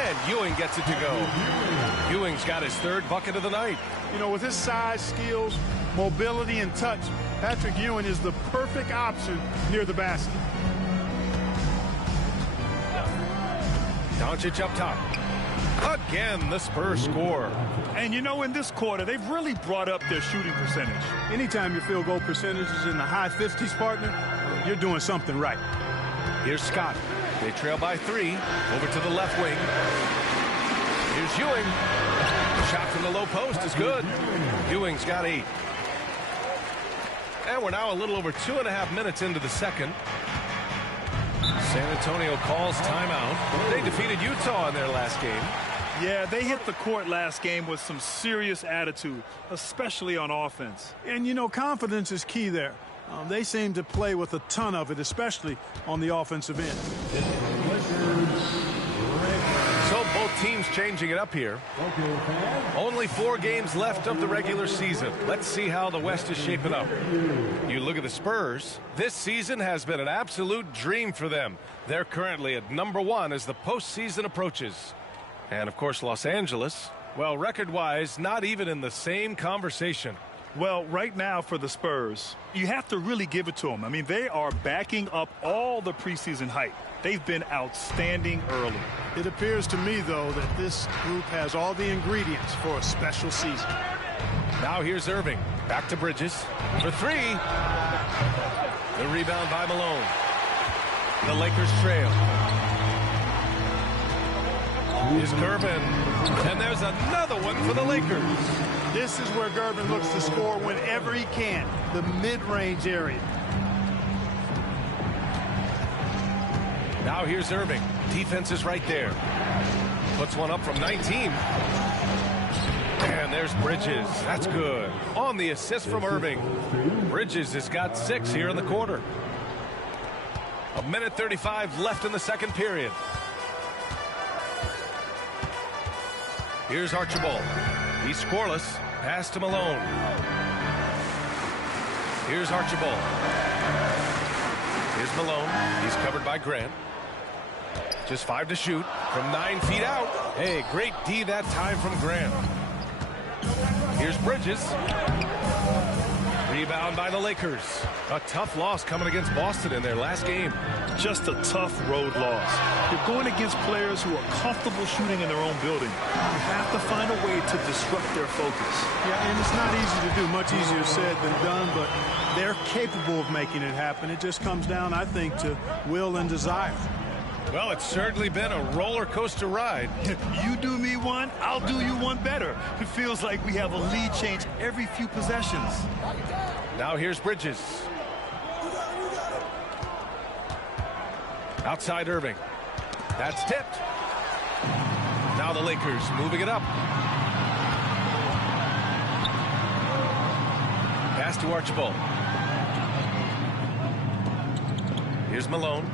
And Ewing gets it to go. Ewing's got his 3rd bucket of the night. You know, with his size, skills, mobility, and touch, Patrick Ewing is the perfect option near the basket. Doncic up top. Again, the Spurs score. And you know, in this quarter, they've really brought up their shooting percentage. Anytime your field goal percentage is in the high 50s, partner, you're doing something right. Here's Scott. They trail by 3. Over to the left wing. Here's Ewing. Shot from the low post is good. Ewing's got 8. And we're now a little over 2.5 minutes into the second. San Antonio calls timeout. They defeated Utah in their last game. Yeah, they hit the court last game with some serious attitude, especially on offense. And, you know, confidence is key there. They seem to play with a ton of it, especially on the offensive end. So both teams changing it up here. Only 4 games left of the regular season. Let's see how the West is shaping up. You look at the Spurs. This season has been an absolute dream for them. They're currently at #1 as the postseason approaches. And, of course, Los Angeles, well, record-wise, not even in the same conversation. Well, right now for the Spurs, you have to really give it to them. I mean, they are backing up all the preseason hype. They've been outstanding early. It appears to me, though, that this group has all the ingredients for a special season. Now here's Irving. Back to Bridges for three. The rebound by Malone. The Lakers trail. Here's Gervin. And there's another one for the Lakers. This is where Gervin looks to score whenever he can, the mid-range area. Now here's Irving. Defense is right there. Puts one up from 19. And there's Bridges. That's good. On the assist from Irving. Bridges has got 6 here in the quarter. 1:35 left in the second period. Here's Archibald. He's scoreless. Pass to Malone. Here's Archibald. Here's Malone. He's covered by Grant. Just 5 to shoot from 9 feet out. Hey, great D that time from Grant. Here's Bridges. Rebound by the Lakers. A tough loss coming against Boston in their last game. Just a tough road loss. You're going against players who are comfortable shooting in their own building. You have to find a way to disrupt their focus. Yeah, and it's not easy to do. Much easier said than done, but they're capable of making it happen. It just comes down, I think, to will and desire. Well, it's certainly been a roller coaster ride. You do me one, I'll do you one better. It feels like we have a lead change every few possessions. Now here's Bridges. Outside Irving. That's tipped. Now the Lakers moving it up. Pass to Archibald. Here's Malone.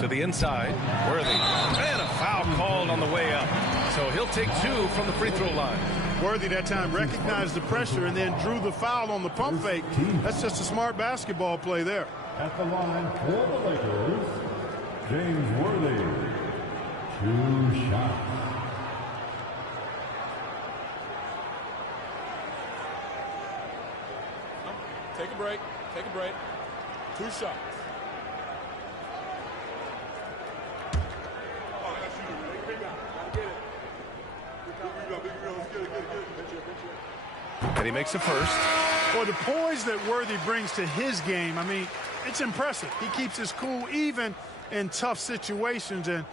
To the inside. Worthy. And a foul called on the way up. So he'll take 2 from the free throw line. Worthy that time recognized the pressure and then drew the foul on the pump fake. That's just a smart basketball play there. At the line for the Lakers, James Worthy. 2 shots. Take a break. Take a break. 2 shots. And he makes a first. Well, the poise that Worthy brings to his game, I mean, it's impressive. He keeps his cool even in tough situations, and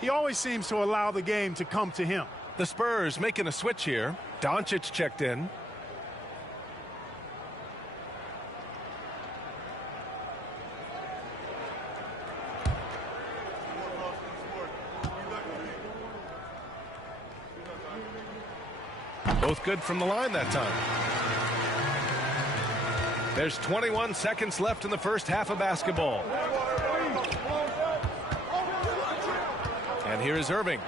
he always seems to allow the game to come to him. The Spurs making a switch here. Doncic checked in. Both good from the line that time. There's 21 seconds left in the first half of basketball. And here is Irving.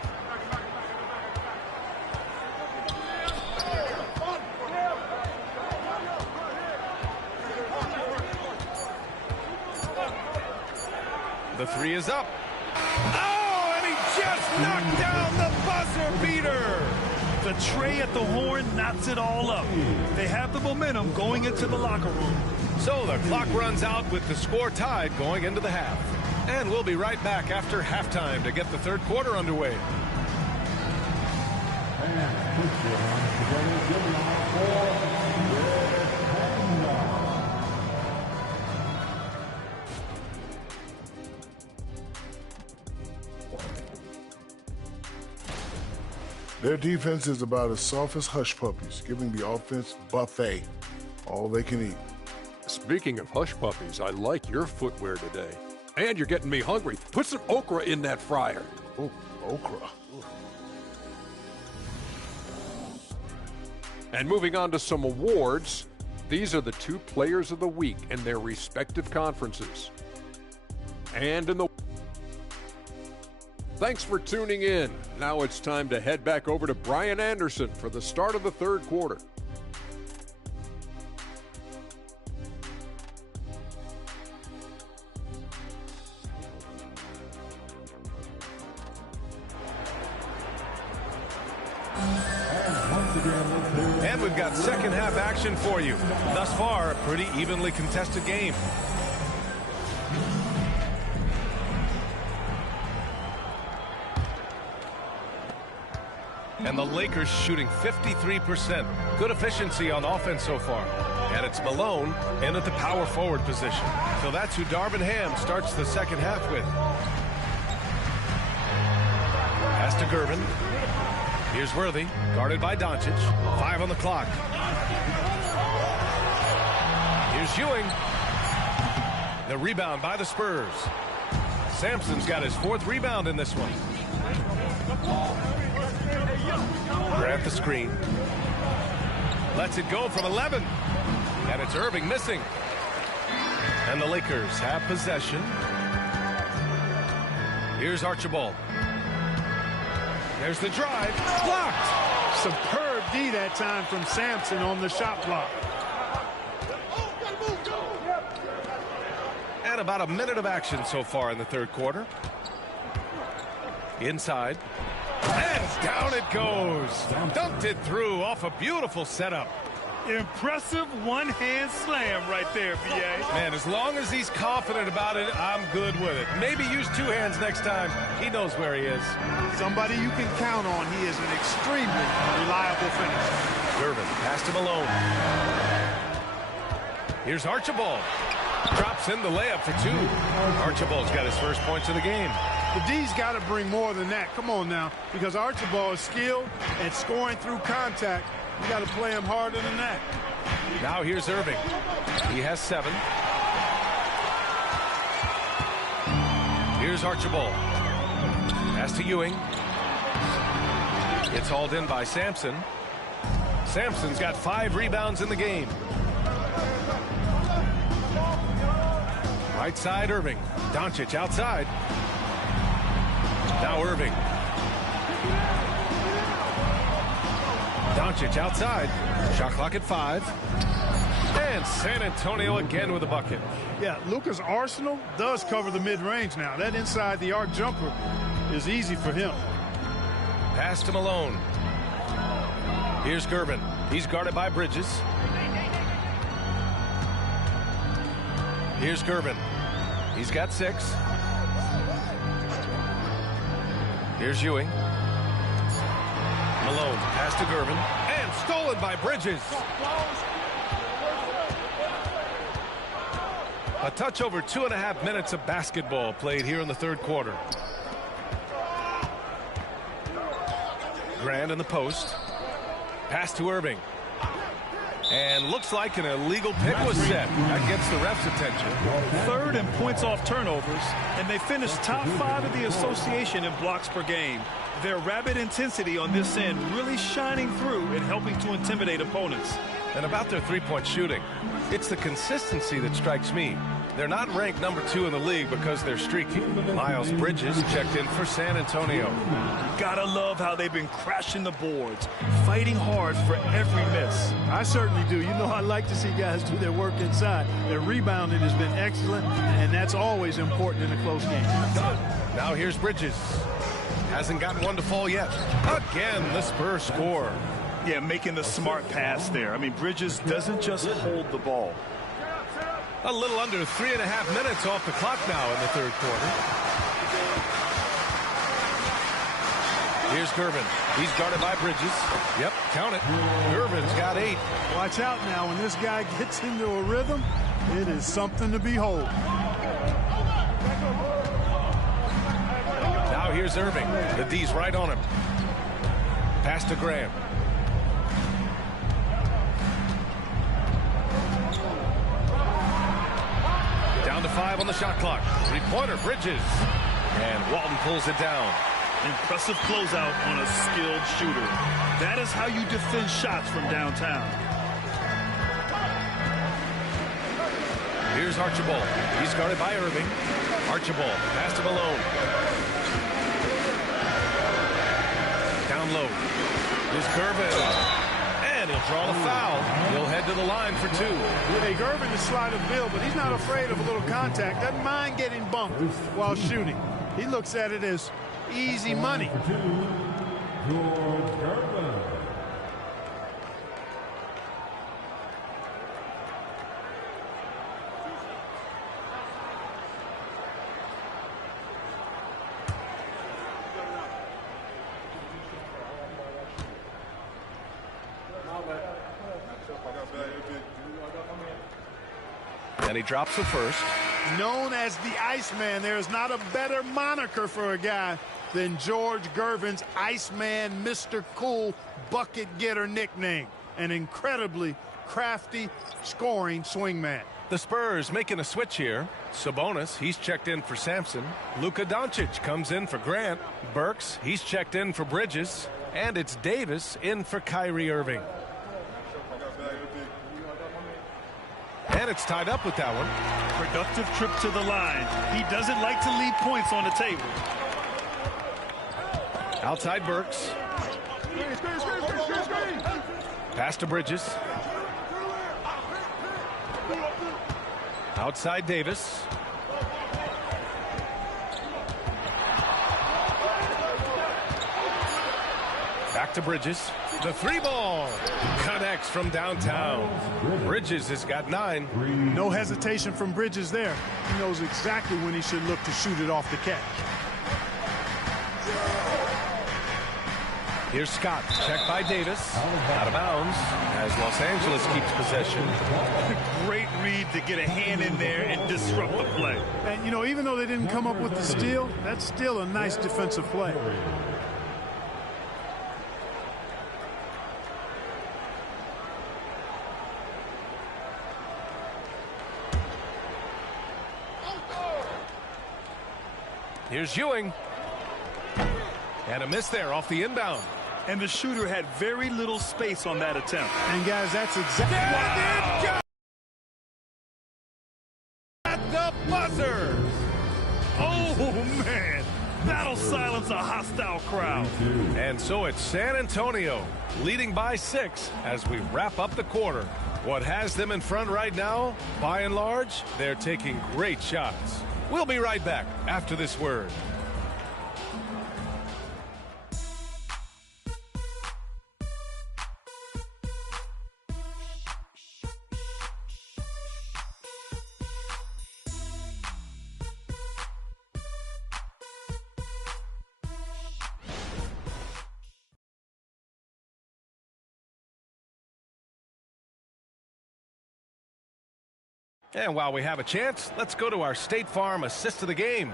The 3 is up. Oh, and he just knocked down the buzzer beater. The tray at the horn knocks it all up. They have the momentum going into the locker room. So the clock runs out with the score tied going into the half. And we'll be right back after halftime to get the third quarter underway. Their defense is about as soft as hush puppies, giving the offense buffet all they can eat. Speaking of hush puppies, I like your footwear today. And you're getting me hungry. Put some okra in that fryer. Oh, okra. And moving on to some awards, these are the 2 players of the week in their respective conferences. And in the... Thanks for tuning in. Now it's time to head back over to Brian Anderson for the start of the third quarter. And once And we've got second half action for you. Thus far, a pretty evenly contested game. And the Lakers shooting 53%. Good efficiency on offense so far. And it's Malone in at the power forward position. So that's who Darvin Ham starts the second half with. Pass to Gervin. Here's Worthy, guarded by Doncic. 5 on the clock. Here's Ewing. The rebound by the Spurs. Sampson's got his 4th rebound in this one. Grant the screen. Lets it go from 11. And it's Irving missing. And the Lakers have possession. Here's Archibald. There's the drive. Blocked. Superb D that time from Sampson on the shot block. And about a minute of action so far in the third quarter. Inside. And down it goes. Dunked it through off a beautiful setup. Impressive one-hand slam right there, B.A. Man, as long as he's confident about it, I'm good with it. Maybe use 2 hands next time. He knows where he is. Somebody you can count on. He is an extremely reliable finisher. Gervin, pass to Malone. Here's Archibald. Drops in the layup for 2. Archibald's got his first points of the game. The D's got to bring more than that. Come on now, because Archibald is skilled at scoring through contact. You got to play him harder than that. Now here's Irving. He has 7. Here's Archibald. Pass to Ewing. It's hauled in by Sampson. Sampson's got 5 rebounds in the game. Right side, Irving. Doncic outside. Now Irving. Doncic outside. Shot clock at 5. And San Antonio again with a bucket. Yeah, Luka's arsenal does cover the mid-range now. That inside the arc jumper is easy for him. Pass to Malone. Here's Gervin. He's guarded by Bridges. Here's Gervin. He's got 6. Here's Ewing. Malone, pass to Gervin. And stolen by Bridges. A touch over 2.5 minutes of basketball played here in the third quarter. Grant in the post. Pass to Irving. And looks like an illegal pick was set. That gets the ref's attention. 3rd in points off turnovers, and they finished top 5 of the association in blocks per game. Their rapid intensity on this end really shining through and helping to intimidate opponents. And about their three-point shooting, it's the consistency that strikes me. They're not ranked number 2 in the league because they're streaky. Miles Bridges checked in for San Antonio. Gotta love how they've been crashing the boards, fighting hard for every miss. I certainly do. You know, I like to see guys do their work inside. Their rebounding has been excellent, and that's always important in a close game. Now here's Bridges. Hasn't gotten one to fall yet. Again, the Spurs score. Yeah, making the smart pass there. I mean, Bridges doesn't just hold the ball. A little under 3.5 minutes off the clock now in the third quarter. Here's Gervin. He's guarded by Bridges. Yep, count it. Gervin's got 8. Watch out now. When this guy gets into a rhythm, it is something to behold. Now here's Irving. The D's right on him. Pass to Graham. Down to 5 on the shot clock. 3-pointer, Bridges. And Walton pulls it down. Impressive closeout on a skilled shooter. That is how you defend shots from downtown. Here's Archibald. He's guarded by Irving. Archibald, pass to Malone. Down low. Here's Gervin. And he'll draw the foul. He'll head to the line for 2. Hey, Gervin is sleight of field, but he's not afraid of a little contact. Doesn't mind getting bumped while shooting. He looks at it as easy money. And he drops the first. Known as the Iceman, there is not a better moniker for a guy than George Gervin's Iceman Mr. Cool bucket getter nickname. An incredibly crafty scoring swingman. The Spurs making a switch here. Sabonis, he's checked in for Sampson. Luka Doncic comes in for Grant. Burks, he's checked in for Bridges. And it's Davis in for Kyrie Irving. And it's tied up with that one. Productive trip to the line. He doesn't like to leave points on the table. Outside Burks. Pass to Bridges. Outside Davis. Back to Bridges. The three ball connects from downtown. Bridges has got 9. No hesitation from Bridges there. He knows exactly when he should look to shoot it off the catch. Here's Scott. Checked by Davis. Out of bounds as Los Angeles keeps possession. Great read to get a hand in there and disrupt the play. And, you know, even though they didn't come up with the steal, that's still a nice defensive play. Here's Ewing. And a miss there off the inbound. And the shooter had very little space on that attempt. And, guys, that's exactly at the buzzer. Oh, man. That'll silence a hostile crowd. And so it's San Antonio leading by 6 as we wrap up the quarter. What has them in front right now, by and large, they're taking great shots. We'll be right back after this word. And while we have a chance, let's go to our State Farm assist of the game.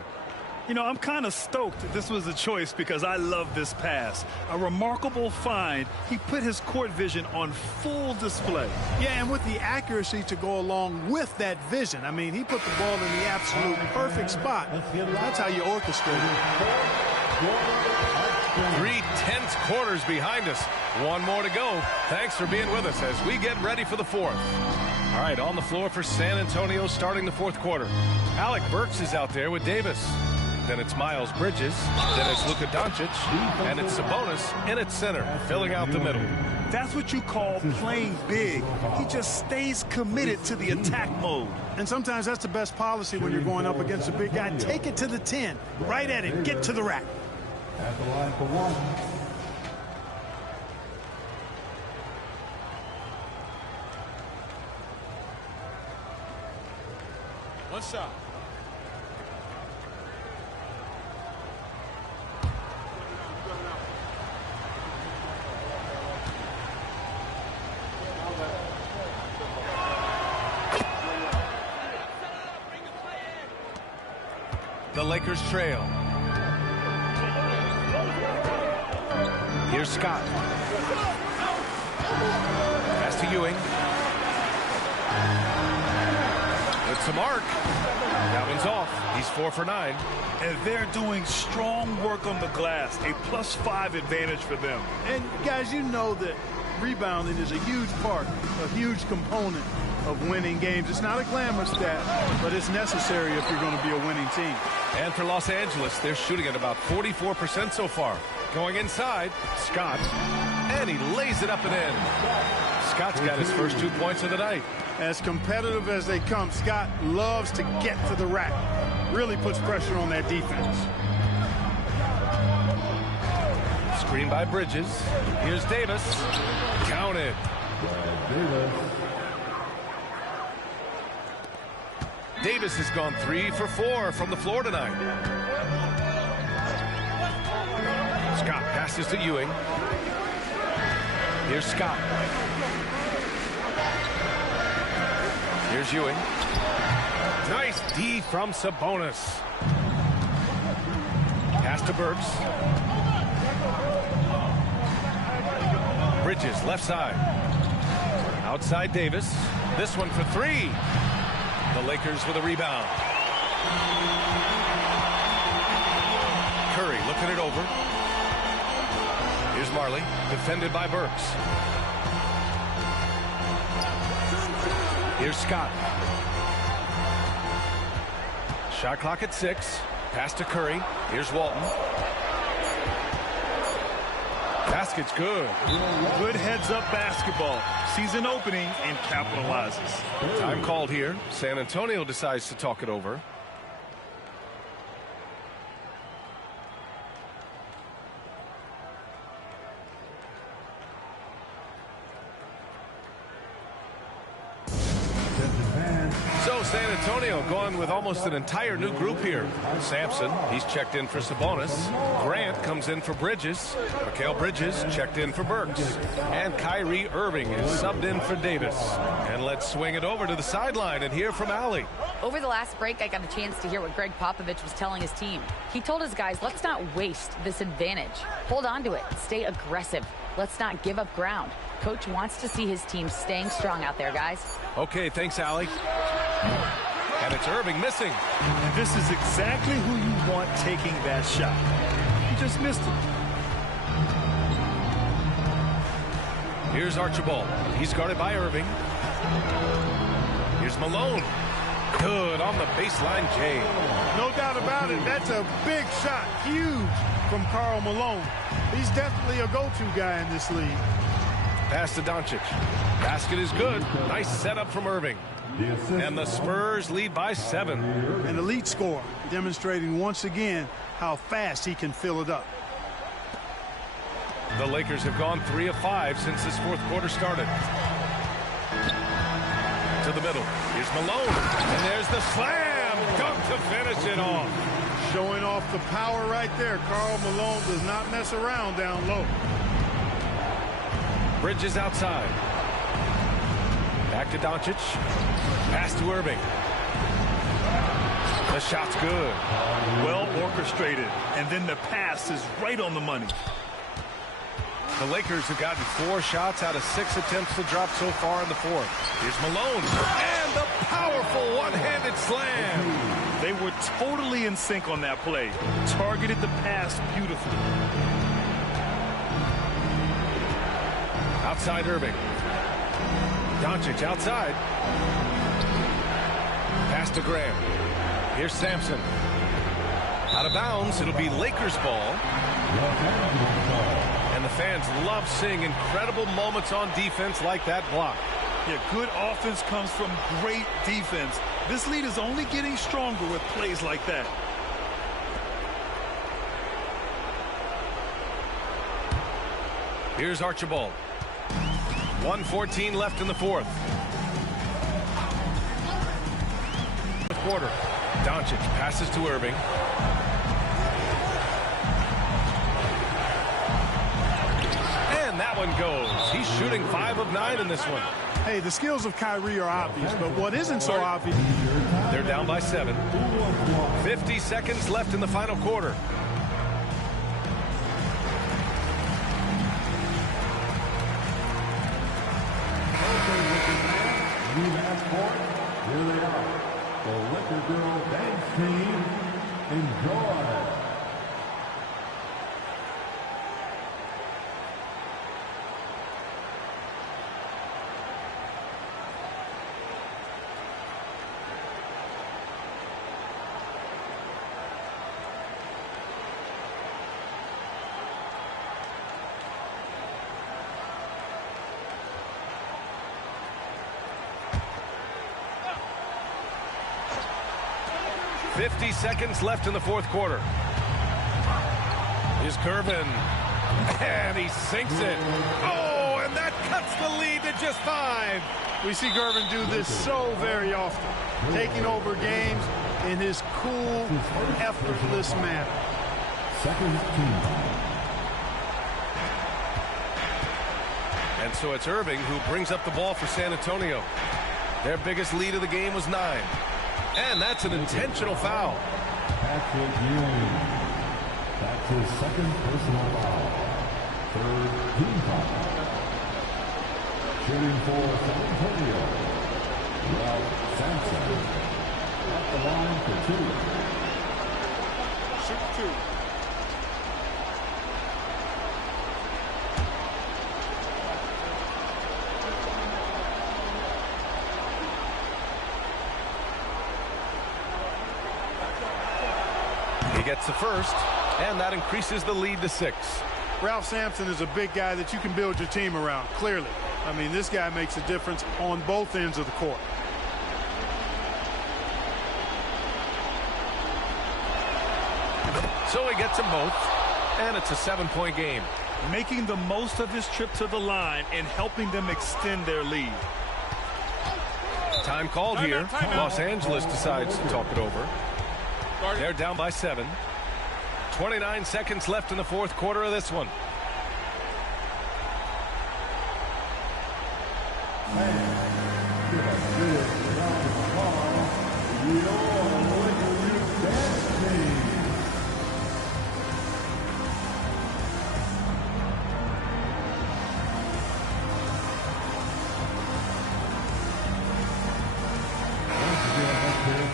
You know, I'm kind of stoked that this was a choice because I love this pass. A remarkable find. He put his court vision on full display. Yeah, and with the accuracy to go along with that vision. I mean, he put the ball in the absolute perfect spot. That's how you orchestrate it. 3/10 quarters behind us. One more to go. Thanks for being with us as we get ready for the 4th. All right, on the floor for San Antonio starting the 4th quarter. Alec Burks is out there with Davis. Then it's Miles Bridges. Then it's Luka Doncic. And it's Sabonis in its center, filling out the middle. That's what you call playing big. He just stays committed to the attack mode. And sometimes that's the best policy when you're going up against a big guy. Take it to the 10. Right at it. Get to the rack. At the line for 1. One shot. The Lakers trail. Here's Scott. Pass to Ewing. It's a mark. That one's off. He's 4 for 9. And they're doing strong work on the glass. A +5 advantage for them. And, guys, you know that rebounding is a huge part, a huge component of winning games. It's not a glamorous stat, but it's necessary if you're going to be a winning team. And for Los Angeles, they're shooting at about 44% so far. Going inside, Scott, and he lays it up and in. Scott's got his first 2 points of the night. As competitive as they come, Scott loves to get to the rack. Really puts pressure on that defense. Screen by Bridges. Here's Davis. Counted. Davis has gone 3 for 4 from the floor tonight. Scott passes to Ewing. Here's Scott. Here's Ewing. Nice D from Sabonis. Pass to Burks. Bridges, left side. Outside Davis. This one for three. The Lakers with a rebound. Curry looking it over. Here's Marley, defended by Burks. Here's Scott. Shot clock at 6. Pass to Curry. Here's Walton. Basket's good. Good heads-up basketball. Sees an opening and capitalizes. Time called here. San Antonio decides to talk it over. So San Antonio going with almost an entire new group here. Sampson, he's checked in for Sabonis. Grant comes in for Bridges. Mikal Bridges checked in for Burks. And Kyrie Irving is subbed in for Davis. And let's swing it over to the sideline and hear from Allie. Over the last break, I got a chance to hear what Greg Popovich was telling his team. He told his guys, let's not waste this advantage. Hold on to it. Stay aggressive. Let's not give up ground. Coach wants to see his team staying strong out there, guys. Okay, thanks, Allie. And it's Irving missing. And this is exactly who you want taking that shot. He just missed it. Here's Archibald. He's guarded by Irving. Here's Malone. Good on the baseline, Jay. No doubt about it. That's a big shot. Huge from Karl Malone. He's definitely a go-to guy in this league. Pass to Doncic. Basket is good. Nice setup from Irving. And the Spurs lead by 7. An elite scorer, demonstrating once again how fast he can fill it up. The Lakers have gone 3 of 5 since this fourth quarter started. To the middle. Here's Malone. And there's the slam dunk to finish it off. Showing off the power right there. Karl Malone does not mess around down low. Bridges outside. Back to Doncic. Pass to Irving. The shot's good. Well orchestrated. And then the pass is right on the money. The Lakers have gotten 4 shots out of 6 attempts to drop so far in the fourth. Here's Malone. And the powerful one-handed slam. They were totally in sync on that play. Targeted the pass beautifully. Outside Irving. Doncic outside. Pass to Graham. Here's Sampson. Out of bounds. It'll be Lakers ball. And the fans love seeing incredible moments on defense like that block. Yeah, good offense comes from great defense. This lead is only getting stronger with plays like that. Here's Archibald. 1:14 left in the fourth. Quarter. Doncic passes to Irving. And that one goes. He's shooting 5 of 9 in this one. Hey, the skills of Kyrie are obvious, but what isn't so obvious? They're down by 7. 50 seconds left in the final quarter. Here they are, the Laker Girl Dance Team. Enjoy. .50 seconds left in the fourth quarter. Here's Gervin. And he sinks it. Oh, and that cuts the lead to just 5. We see Gervin do this so very often, taking over games in his cool, effortless manner. Second team. And so it's Irving who brings up the ball for San Antonio. Their biggest lead of the game was 9. And that's an intentional foul. Patrick Ewing. That's his second personal foul. Third team foul. Shooting for San Antonio, Ralph Sampson. At the line for 2. Shoot 2. He gets the first, and that increases the lead to 6. Ralph Sampson is a big guy that you can build your team around, clearly. I mean, this guy makes a difference on both ends of the court. So he gets them both, and it's a 7-point game. Making the most of his trip to the line and helping them extend their lead. Time called here. Los Angeles decides to talk it over. They're down by 7. 29 seconds left in the fourth quarter of this one.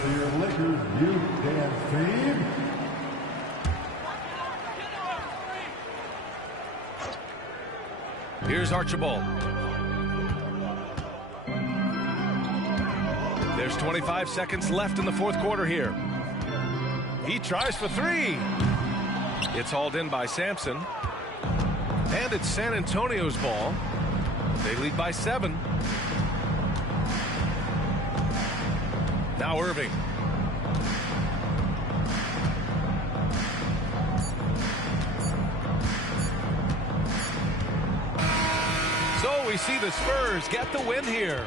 For your Lakers youth dance team. Here's Archibald. There's 25 seconds left in the fourth quarter here. He tries for 3. It's hauled in by Sampson. And it's San Antonio's ball. They lead by 7. Now Irving. So we see the Spurs get the win here.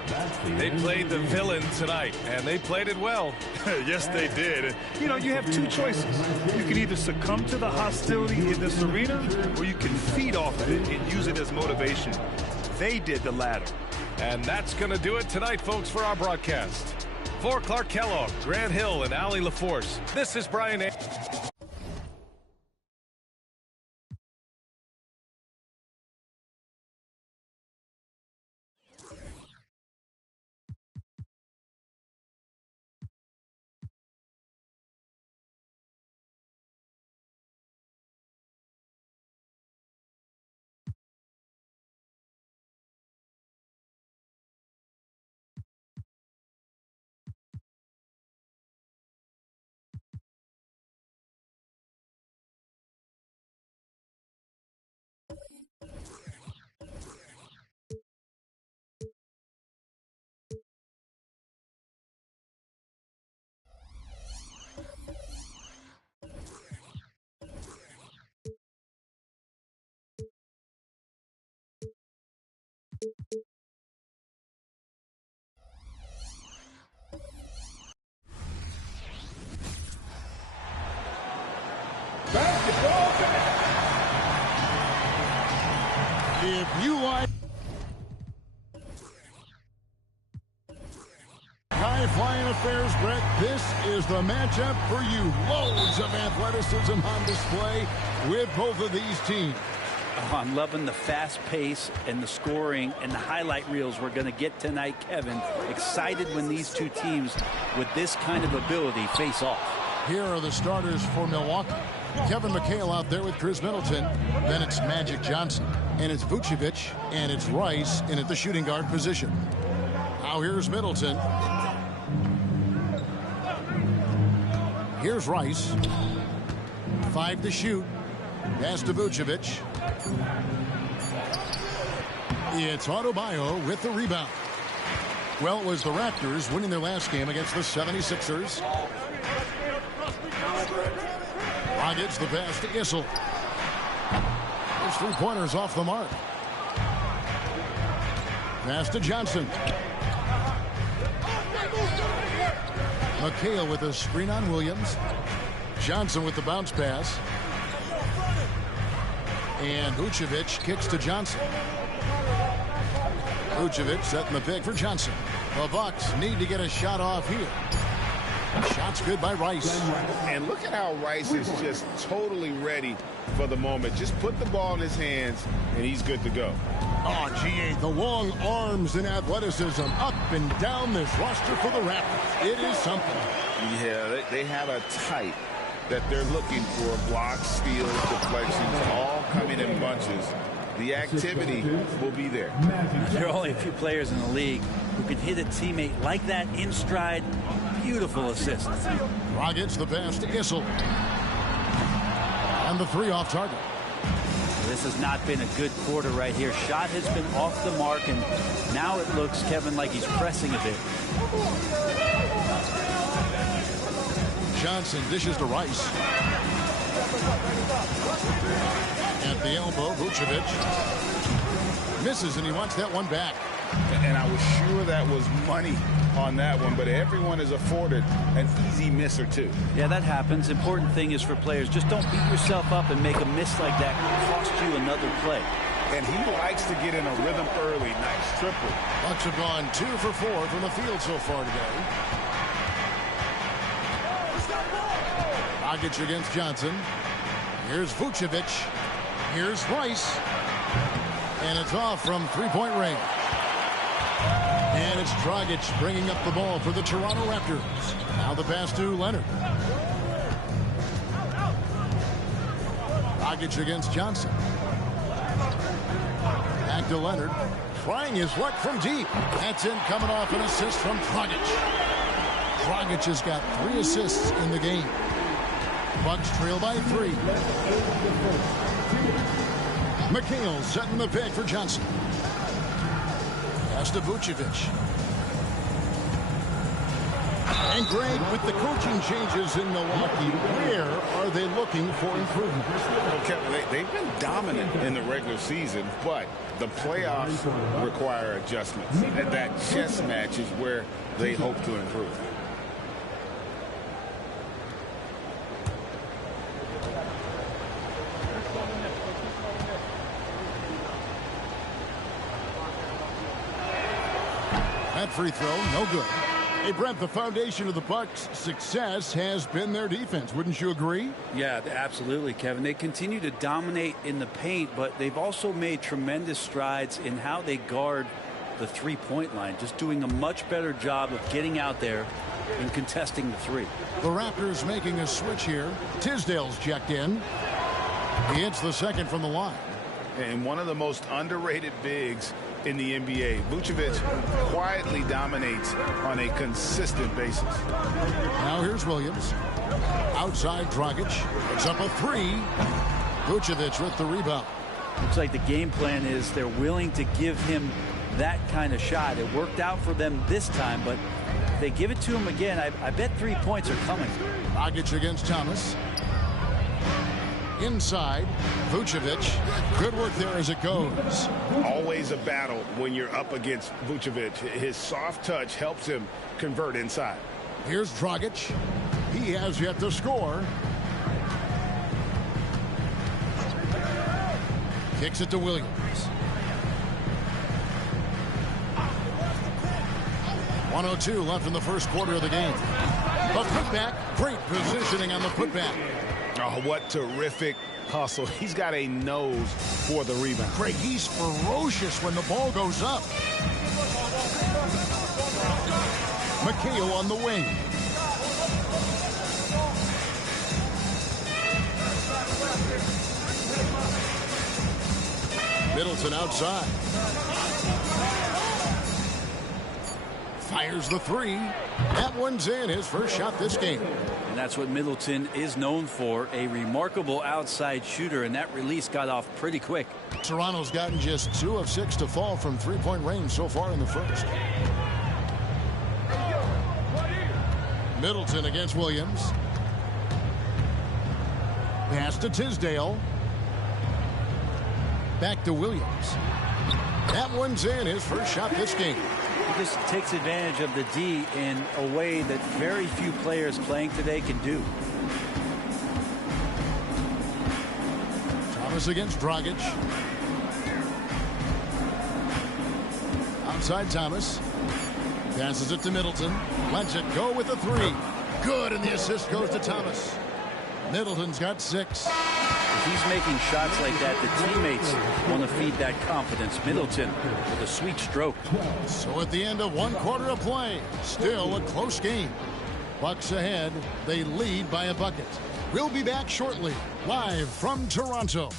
They played the villain tonight, and they played it well. Yes, they did. You know, you have 2 choices. You can either succumb to the hostility in this arena, or you can feed off of it and use it as motivation. They did the latter. And that's going to do it tonight, folks, for our broadcast. For Clark Kellogg, Grant Hill, and Allie LaForce, this is Brian A. If you like high-flying affairs, Brett, this is the matchup for you. Loads of athleticism on display with both of these teams. Oh, I'm loving the fast pace and the scoring and the highlight reels we're going to get tonight, Kevin. Excited when these two teams with this kind of ability face off. Here are the starters for Milwaukee. Kevin McHale out there with Chris Middleton. Then it's Magic Johnson. And it's Vucevic. And it's Rice in at the shooting guard position. Now here's Middleton. Here's Rice. 5 to shoot. Pass to Vucevic. It's Adebayo with the rebound. Well, it was the Raptors winning their last game against the 76ers. Gets the pass to Issel. His 3-pointers off the mark. Pass to Johnson. McHale with a screen on Williams. Johnson with the bounce pass. And Vucevic kicks to Johnson. Vucevic setting the pick for Johnson. The Bucks need to get a shot off here. Shot's good by Rice. And look at how Rice is just totally ready for the moment. Just put the ball in his hands, and he's good to go. Oh, GA, the long arms and athleticism up and down this roster for the Raptors. It is something. Yeah, they have a type that they're looking for. Blocks, steals, deflections, all coming in bunches. The activity will be there. There are only a few players in the league who can hit a teammate like that in stride. Beautiful assist. Dragic the pass to Issel. And the three off target. This has not been a good quarter right here. Shot has been off the mark, and now it looks, Kevin, like he's pressing a bit. Johnson dishes to Rice. At the elbow, Vucevic misses, and he wants that one back. And I was sure that was money on that one, but everyone is afforded an easy miss or two. Yeah, that happens. Important thing is for players, just don't beat yourself up and make a miss like that cost you another play. And he likes to get in a rhythm early. Nice triple. Bucks have gone 2 for 4 from the field so far today. Dragic against Johnson. Here's Vucevic. Here's Rice. And it's off from three-point range. And it's Dragic bringing up the ball for the Toronto Raptors. Now the pass to Leonard. Dragic against Johnson. Back to Leonard. Trying his luck from deep. That's in, coming off an assist from Dragic. Dragic has got 3 assists in the game. Bucks trail by 3. McHale setting the pick for Johnson. Pass to Vucevic. And Greg, with the coaching changes in Milwaukee, where are they looking for improvement? Well, Kevin, they've been dominant in the regular season, but the playoffs require adjustments. And that chess match is where they hope to improve. That free throw, no good. Hey, Brent, the foundation of the Bucks' success has been their defense. Wouldn't you agree? Yeah, absolutely, Kevin. They continue to dominate in the paint, but they've also made tremendous strides in how they guard the three-point line, just doing a much better job of getting out there and contesting the three. The Raptors making a switch here. Tisdale's checked in. He hits the second from the line. And one of the most underrated bigs in the NBA. Vucevic quietly dominates on a consistent basis. Now here's Williams. Outside Dragic. It's up a 3. Vucevic with the rebound. Looks like the game plan is they're willing to give him that kind of shot. It worked out for them this time, but if they give it to him again, I bet 3 points are coming. Dragic against Thomas. Inside, Vucevic. Good work there as it goes. Always a battle when you're up against Vucevic. His soft touch helps him convert inside. Here's Dragic. He has yet to score. Kicks it to Williams. .102 left in the first quarter of the game. The putback. Great positioning on the putback. Oh, what terrific hustle. He's got a nose for the rebound. Craig, he's ferocious when the ball goes up. McHale on the wing. Middleton outside. Fires the 3. That one's in. His first shot this game. And that's what Middleton is known for, a remarkable outside shooter, and that release got off pretty quick. Toronto's gotten just 2 of 6 to fall from three-point range so far in the first. Middleton against Williams. Pass to Tisdale. Back to Williams. That one's in. His first shot this game. He just takes advantage of the D in a way that very few players playing today can do. Thomas against Dragic. Outside Thomas. Passes it to Middleton. Lets it go with a 3. Good, and the assist goes to Thomas. Middleton's got 6. If he's making shots like that, the teammates want to feed that confidence. Middleton with a sweet stroke. So at the end of 1 quarter of play, still a close game. Bucks ahead. They lead by a bucket. We'll be back shortly, live from Toronto.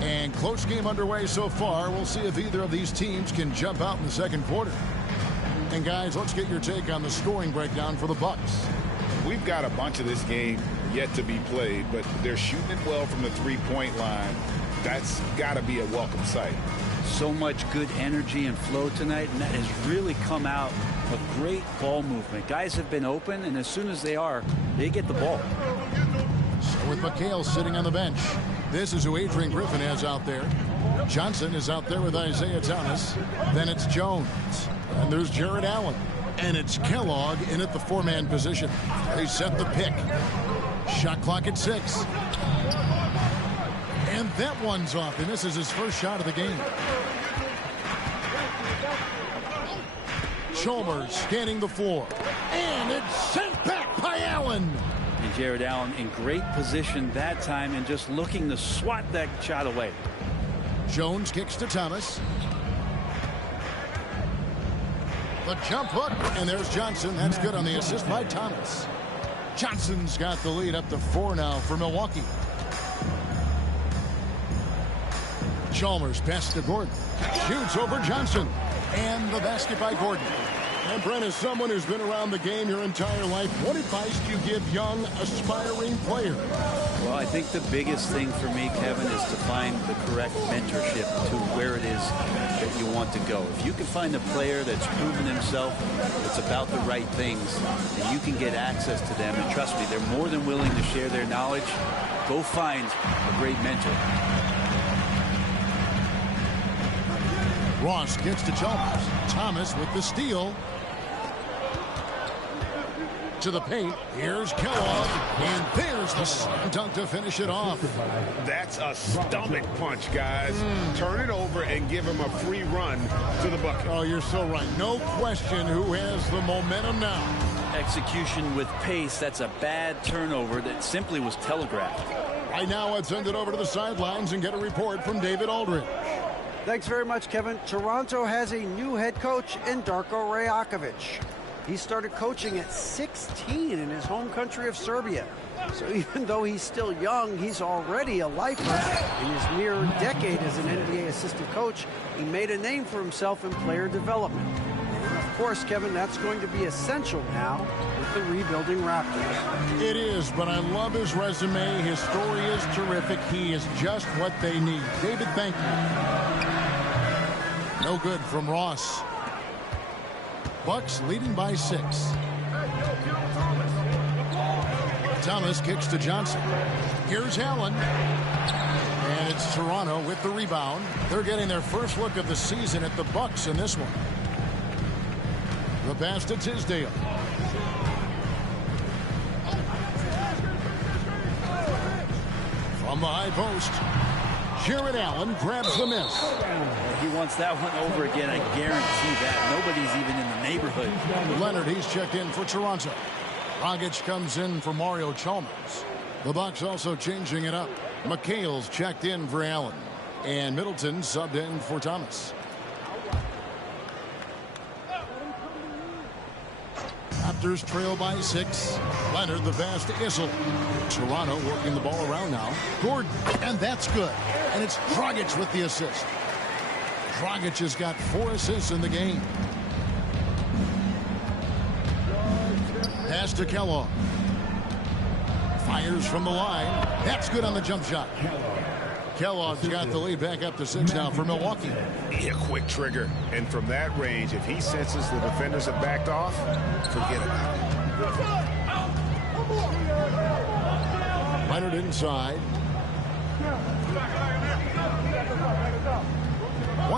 And close game underway so far. We'll see if either of these teams can jump out in the second quarter. And guys, let's get your take on the scoring breakdown for the Bucks. We've got a bunch of this game yet to be played, but they're shooting it well from the three-point line. That's got to be a welcome sight. So much good energy and flow tonight, and that has really come out of great ball movement. Guys have been open, and as soon as they are, they get the ball. So with McHale sitting on the bench, this is who Adrian Griffin has out there. Johnson is out there with Isaiah Thomas. Then it's Jones. And there's Jared Allen. And it's Kellogg in at the 4-man position. They set the pick. Shot clock at 6. And that one's off. And this is his first shot of the game. Chalmers scanning the floor. And it's sent back by Allen. And Jared Allen in great position that time and just looking to swat that shot away. Jones kicks to Thomas. The jump hook, and there's Johnson. That's good on the assist by Thomas. Johnson's got the lead up to 4 now for Milwaukee. Chalmers passes to Gordon. Shoots over Johnson. And the basket by Gordon. And Brent, as someone who's been around the game your entire life, what advice do you give young, aspiring players? Well, I think the biggest thing for me, Kevin, is to find the correct mentorship to where it is that you want to go. If you can find a player that's proven himself, that's about the right things, and you can get access to them, and trust me, they're more than willing to share their knowledge. Go find a great mentor. Ross gets to Chalmers. Thomas with the steal. To the paint. Here's Kellogg. And there's the slam dunk to finish it off. That's a stomach punch, guys. Turn it over and give him a free run to the bucket. Oh, you're so right. No question who has the momentum now. Execution with pace. That's a bad turnover that simply was telegraphed. Right now, let's send it over to the sidelines and get a report from David Aldridge. Thanks very much, Kevin. Toronto has a new head coach in Darko Rajakovic. He started coaching at 16 in his home country of Serbia. So even though he's still young, he's already a lifer. In his near decade as an NBA assistant coach, he made a name for himself in player development. And of course, Kevin, that's going to be essential now with the rebuilding Raptors. It is, but I love his resume. His story is terrific. He is just what they need. David, thank you. No good from Ross. Bucks leading by 6. Thomas kicks to Johnson. Here's Allen. And it's Toronto with the rebound. They're getting their first look of the season at the Bucks in this one. The pass to Tisdale. From the high post. Jared Allen grabs the miss. He wants that one over again. I guarantee that. Nobody's even in the neighborhood. Leonard, he's checked in for Toronto. Dragic comes in for Mario Chalmers. The Bucks also changing it up. McHale's checked in for Allen. And Middleton subbed in for Thomas. Raptors trail by 6. Leonard the pass to Issel. Toronto working the ball around now. Gordon, and that's good. And it's Dragic with the assist. Dragic has got 4 assists in the game. Pass to Kellogg. Fires from the line. That's good on the jump shot. Kellogg's got the lead back up to 6 now for Milwaukee. A quick trigger. And from that range, if he senses the defenders have backed off, forget about it. Leonard inside.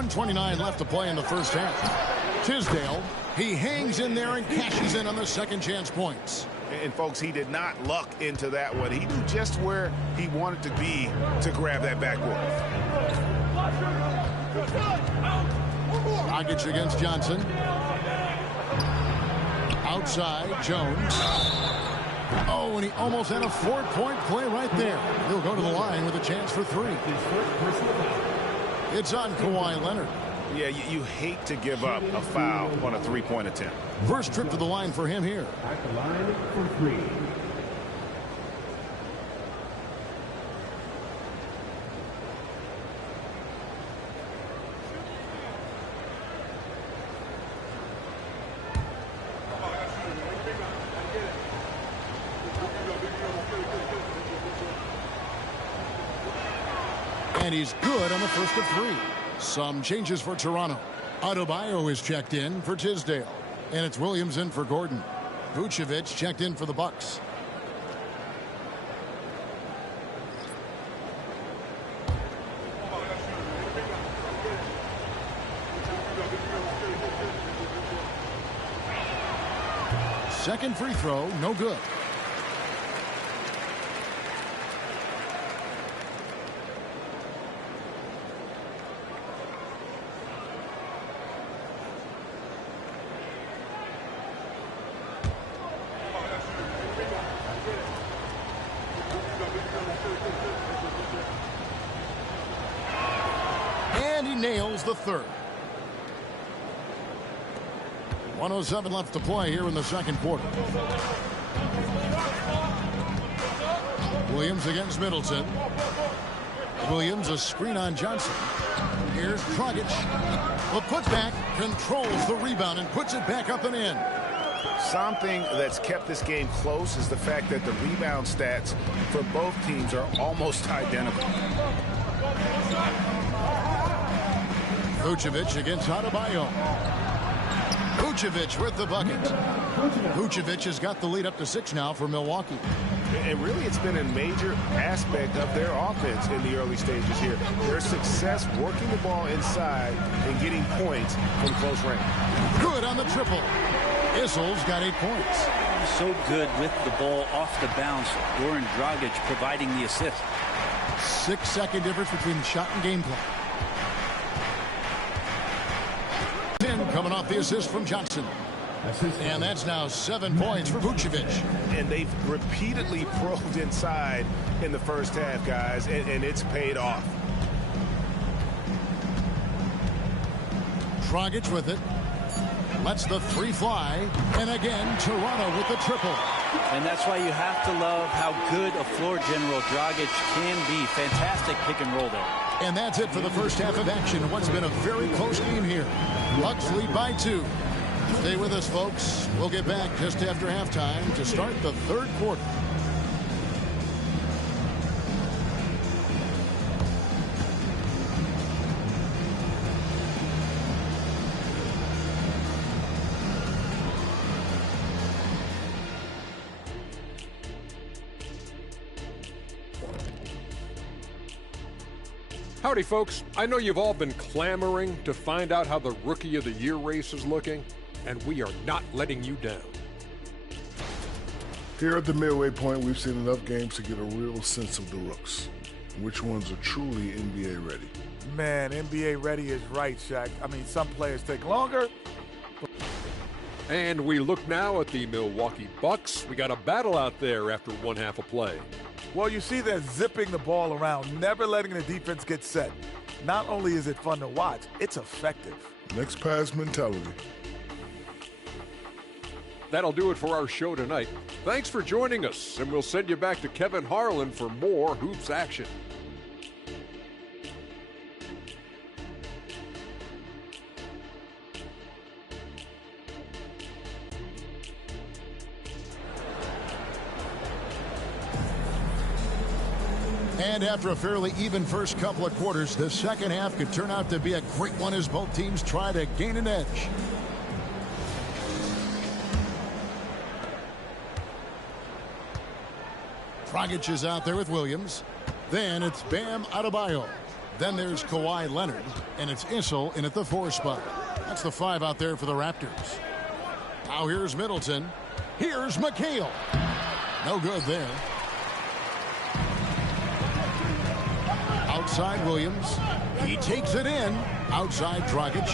1:29 left to play in the first half. Tisdale, he hangs in there and cashes in on the second chance points. And folks, he did not luck into that one. He knew just where he wanted to be to grab that backboard. Dragic against Johnson. Outside, Jones. Oh, and he almost had a 4-point play right there. He'll go to the line with a chance for 3. It's on Kawhi Leonard. Yeah, you hate to give up a foul on a 3-point attempt. First trip to the line for him here. At the line for 3. And he's good on the first of 3. Some changes for Toronto. Adebayo is checked in for Tisdale. And it's Williams in for Gordon. Vucevic checked in for the Bucks. Second free throw, no good. And he nails the third. 1:07 left to play here in the second quarter. Williams against Middleton. Williams a screen on Johnson. Here's Dragic. The putback controls the rebound and puts it back up and in. Something that's kept this game close is the fact that the rebound stats for both teams are almost identical. Vucevic against Adebayo. Vucevic with the bucket. Vucevic has got the lead up to 6 now for Milwaukee. And really, it's been a major aspect of their offense in the early stages here. Their success working the ball inside and getting points from close range. Good on the triple. Issel's got 8 points. So good with the ball off the bounce. Goran Dragic providing the assist. 6-second difference between shot and game clock. 10 coming off the assist from Johnson. And that's now 7 points for Vucevic. And they've repeatedly probed inside in the first half, guys, and it's paid off. Dragic with it. Lets the 3 fly. And again, Toronto with the triple. And that's why you have to love how good a floor general Dragic can be. Fantastic pick and roll there. And that's it for the first half of action. What's been a very close game here. Bucks lead by 2. Stay with us, folks. We'll get back just after halftime to start the third quarter. Howdy, folks. I know you've all been clamoring to find out how the Rookie of the Year race is looking, and we are not letting you down. Here at the midway point, we've seen enough games to get a real sense of the rooks. Which ones are truly NBA ready? Man, NBA ready is right, Shaq. I mean, some players take longer. And we look now at the Milwaukee Bucks. We got a battle out there after one half of play. Well, you see they're zipping the ball around, never letting the defense get set. Not only is it fun to watch, it's effective. Next pass mentality. That'll do it for our show tonight. Thanks for joining us, and we'll send you back to Kevin Harlan for more Hoops action. And after a fairly even first couple of quarters, the second half could turn out to be a great one as both teams try to gain an edge. Dragic is out there with Williams. Then it's Bam Adebayo. Then there's Kawhi Leonard, and it's Issel in at the 4 spot. That's the 5 out there for the Raptors. Now here's Middleton. Here's McHale. No good there. Outside Williams. He takes it in. Outside Dragic.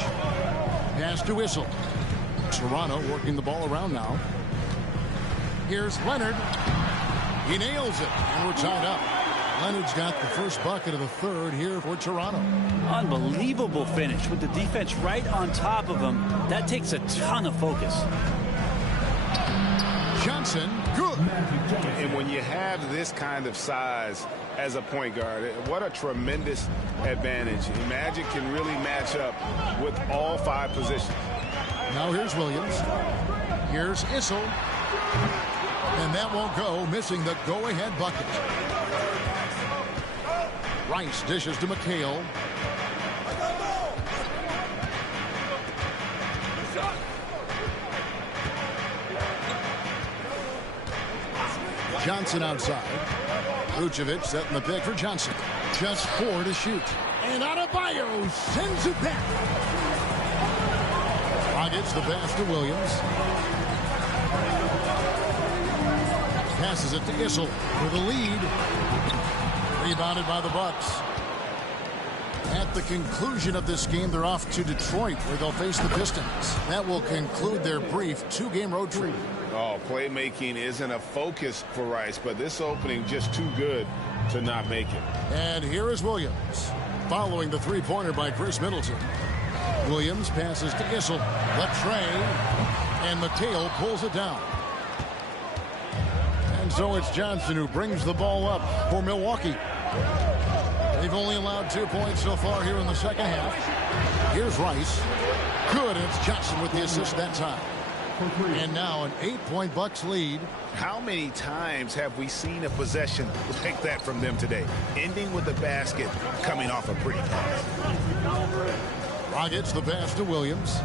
Pass to Issel. Toronto working the ball around now. Here's Leonard. He nails it, and we're tied up. Leonard's got the first bucket of the third here for Toronto. Unbelievable finish with the defense right on top of him. That takes a ton of focus. Johnson, good. And when you have this kind of size as a point guard, what a tremendous advantage. Magic can really match up with all 5 positions. Now here's Williams. Here's Issel. And that won't go, missing the go-ahead bucket. Rice dishes to McHale. Johnson outside. Vucevic setting the pick for Johnson. Just 4 to shoot. And Adebayo sends it back. Gets the pass to Williams. Passes it to Issel for the lead. Rebounded by the Bucks. At the conclusion of this game, they're off to Detroit, where they'll face the Pistons. That will conclude their brief 2-game road trip. Oh, playmaking isn't a focus for Rice, but this opening just too good to not make it. And here is Williams, following the 3-pointer by Chris Middleton. Williams passes to Issel. Latre. And McHale pulls it down. And so it's Johnson who brings the ball up for Milwaukee. They've only allowed 2 points so far here in the second half. Here's Rice. Good. It's Johnson with the assist that time. And now an 8-point Bucks lead. How many times have we seen a possession like that from them today? Ending with a basket, coming off a pretty pass. Dragic the pass to Williams.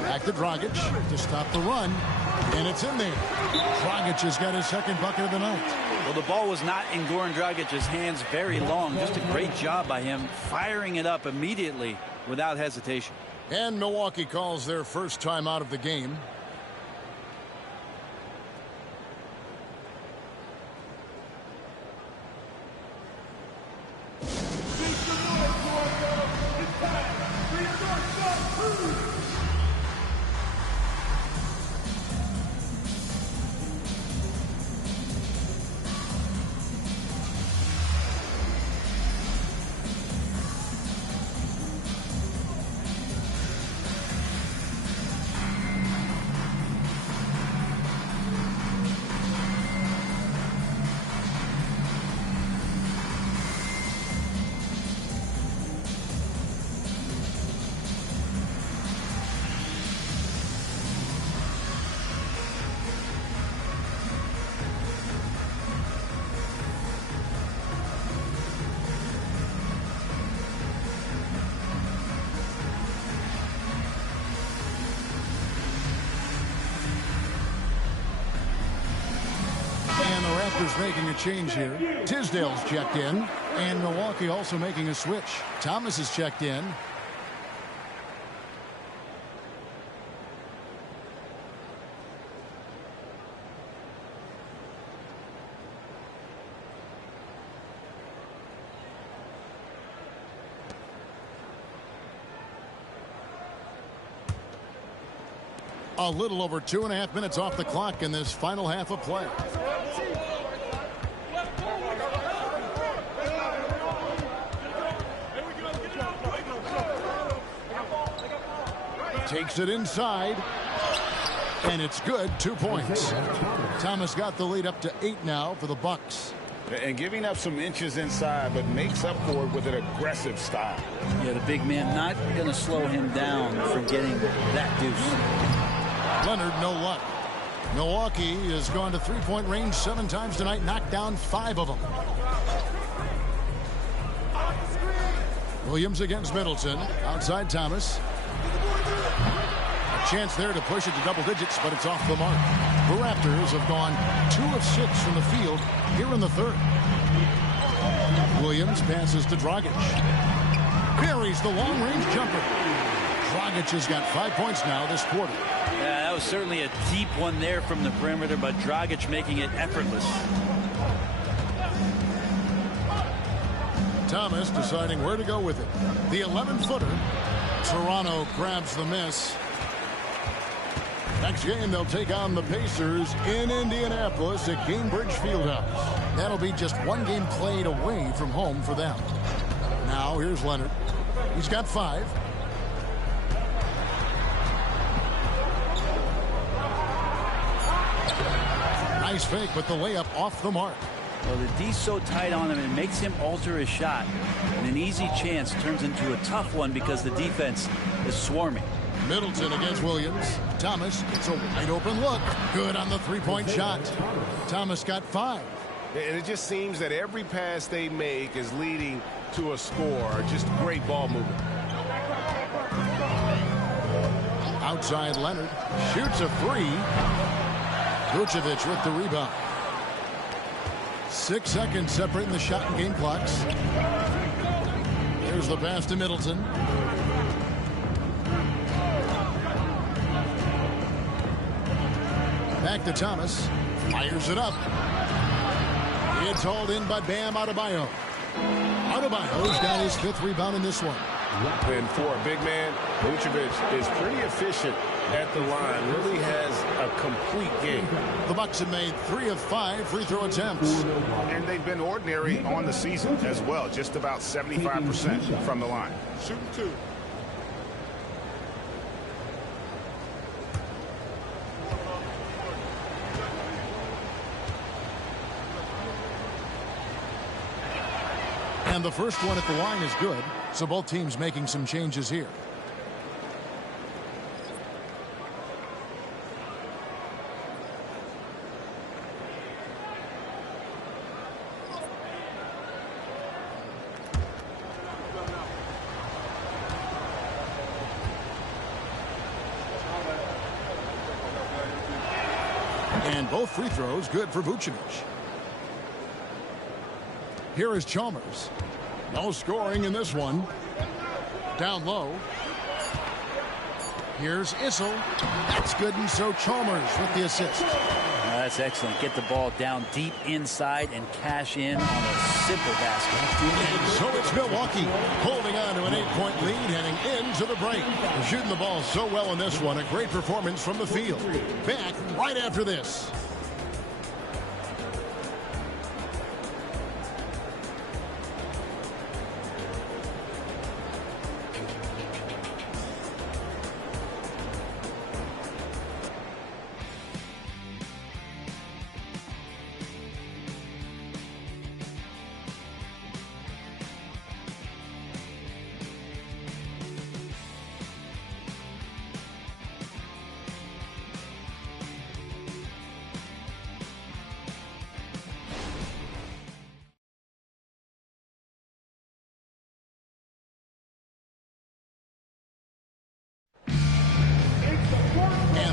Back to Dragic to stop the run. And it's in there. Dragic has got his second bucket of the night. Well, the ball was not in Goran Dragic's hands very long. Just a great job by him firing it up immediately without hesitation. And Milwaukee calls their first time out of the game. Making a change here. Tisdale's checked in, and Milwaukee also making a switch. Thomas is checked in. A little over 2.5 minutes off the clock in this final half of play. Takes it inside, and it's good. 2 points. Thomas got the lead up to 8 now for the Bucks. And giving up some inches inside, but makes up for it with an aggressive style. Yeah, the big man not going to slow him down from getting that deuce. Leonard, no luck. Milwaukee has gone to 3-point range 7 times tonight, knocked down 5 of them. Williams against Middleton. Outside Thomas. A chance there to push it to double digits, but it's off the mark. The Raptors have gone 2 of 6 from the field here in the third. Williams passes to Dragic. Buries the long-range jumper. Dragic has got 5 points now this quarter. Yeah, that was certainly a deep one there from the perimeter, but Dragic making it effortless. Thomas deciding where to go with it. The 11-footer. Toronto grabs the miss. Next game, they'll take on the Pacers in Indianapolis at Gainbridge Fieldhouse. That'll be just one game played away from home for them. Now, here's Leonard. He's got 5. Nice fake, but the layup off the mark. Well, the D's so tight on him, it makes him alter his shot. And an easy chance turns into a tough one because the defense is swarming. Middleton against Williams. Thomas gets a wide open look. Good on the three-point shot. Thomas got 5. And it just seems that every pass they make is leading to a score. Just great ball movement. Outside Leonard. Shoots a 3. Vucevic with the rebound. 6 seconds separating the shot and game clocks. Here's the pass to Middleton. Back to Thomas. Fires it up. It's hauled in by Bam Adebayo. Adebayo's got his 5th rebound in this one. And for a big man, Vucevic is pretty efficient at the line. Really has a complete game. The Bucks have made 3 of 5 free throw attempts. And they've been ordinary on the season as well. Just about 75% from the line. Shooting 2. And the first one at the line is good, so both teams making some changes here. And both free throws good for Vucevic. Here is Chalmers. No scoring in this one. Down low. Here's Issel. That's good, and so Chalmers with the assist. That's excellent. Get the ball down deep inside and cash in on a simple basket. And so it's Milwaukee holding on to an 8-point lead heading into the break. They're shooting the ball so well in this one. A great performance from the field. Back right after this.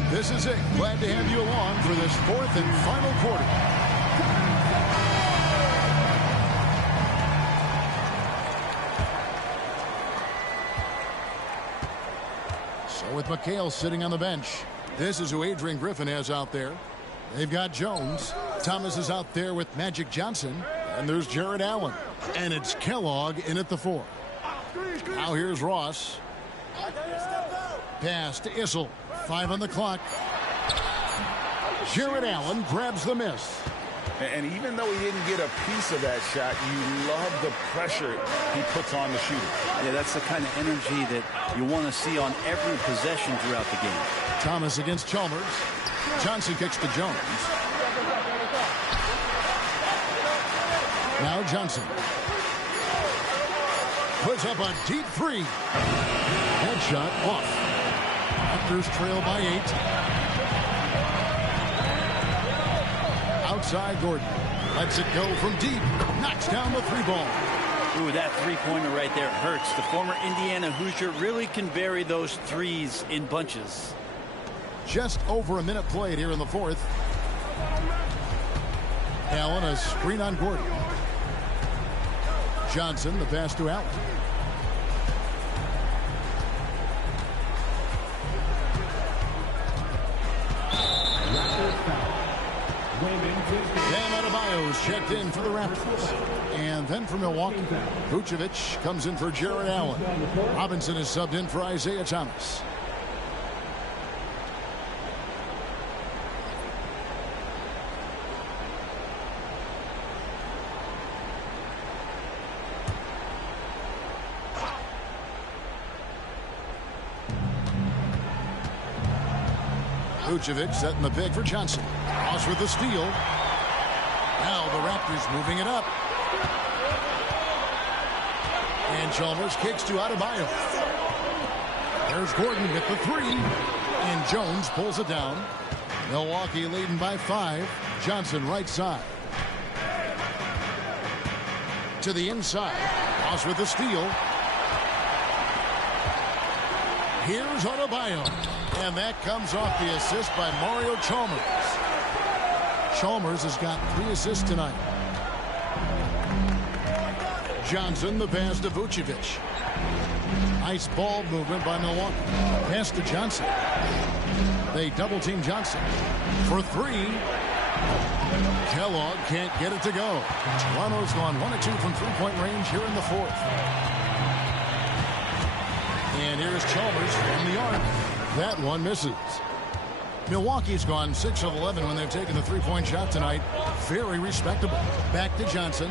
This is it. Glad to have you along for this 4th and final quarter. So with McHale sitting on the bench, this is who Adrian Griffin has out there. They've got Jones. Thomas is out there with Magic Johnson. And there's Jared Allen. And it's Kellogg in at the 4. Now here's Ross. Pass to Issel. 5 on the clock. Jared Allen grabs the miss. And even though he didn't get a piece of that shot, you love the pressure he puts on the shooter. Yeah, that's the kind of energy that you want to see on every possession throughout the game. Thomas against Chalmers. Johnson kicks to Jones. Now Johnson. Puts up a deep 3. Headshot off. Raptors trail by 8. Outside Gordon. Lets it go from deep. Knocks down the 3-ball. Ooh, that 3-pointer right there hurts. The former Indiana Hoosier really can vary those threes in bunches. Just over a minute played here in the 4th. Allen, a screen on Gordon. Johnson, the pass to Allen. Dan Adebayo's checked in for the Raptors. And then for Milwaukee, Vucevic comes in for Jared Allen. Robinson is subbed in for Isaiah Thomas. Vucevic setting the pick for Johnson. Ross with the steal. Now the Raptors moving it up. And Chalmers kicks to Adebayo. There's Gordon with the three. And Jones pulls it down. Milwaukee leading by 5. Johnson right side. To the inside. Ross with the steal. Here's Adebayo. And that comes off the assist by Mario Chalmers. Chalmers has got 3 assists tonight. Johnson, the pass to Vucevic. Nice ball movement by Milwaukee. Pass to Johnson. They double team Johnson. For 3. Kellogg can't get it to go. Toronto's gone 1 of 2 from 3-point range here in the 4th. And here's Chalmers from the arc. That one misses. Milwaukee's gone 6 of 11 when they've taken the 3-point shot tonight. Very respectable. Back to Johnson.